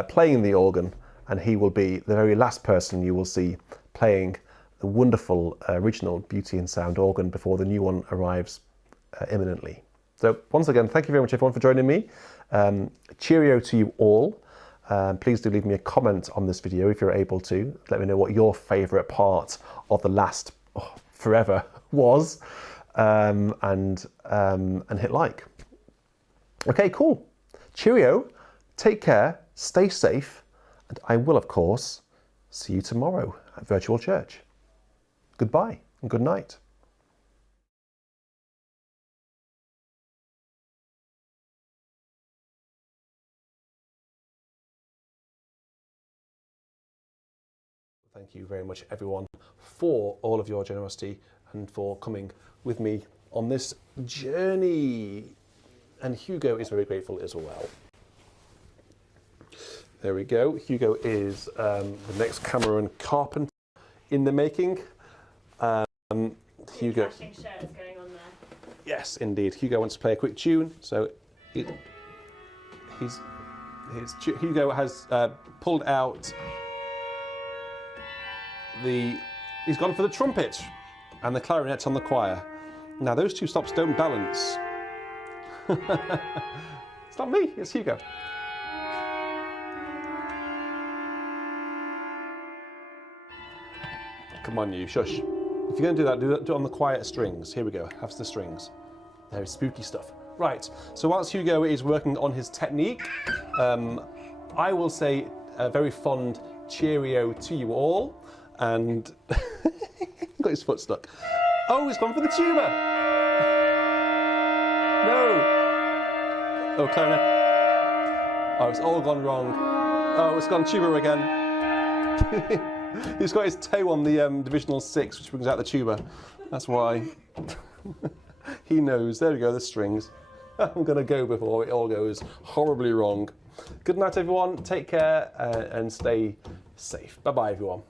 playing the organ, and he will be the very last person you will see playing the wonderful original Beauty and Sound organ before the new one arrives imminently. So once again, thank you very much everyone for joining me. Cheerio to you all. Please do leave me a comment on this video if you're able to. Let me know what your favourite part of the last forever was, and hit like. Okay, cool. Cheerio, take care, stay safe, and I will, of course, see you tomorrow at Virtual Church. Goodbye and good night. Thank you very much, everyone, for all of your generosity and for coming with me on this journey. And Hugo is very grateful as well. There we go. Hugo is the next Cameron Carpenter in the making. Hugo. Flashing shirts going on there. Yes, indeed. Hugo wants to play a quick tune, so Hugo has pulled out he's gone for the trumpet and the clarinet on the choir. Now those two stops don't balance. It's not me, it's Hugo. Come on you, shush. If you're going to do that, do it on the quiet strings. Here we go, have the strings. There's spooky stuff. Right, so whilst Hugo is working on his technique, I will say a very fond cheerio to you all. And got his foot stuck. Oh, he's gone for the tuba. No. Oh, clarinet. Oh, it's all gone wrong. Oh, it's gone tuba again. He's got his toe on the divisional 6, which brings out the tuba. That's why. He knows. There we go, the strings. I'm going to go before it all goes horribly wrong. Good night, everyone. Take care and stay safe. Bye-bye, everyone.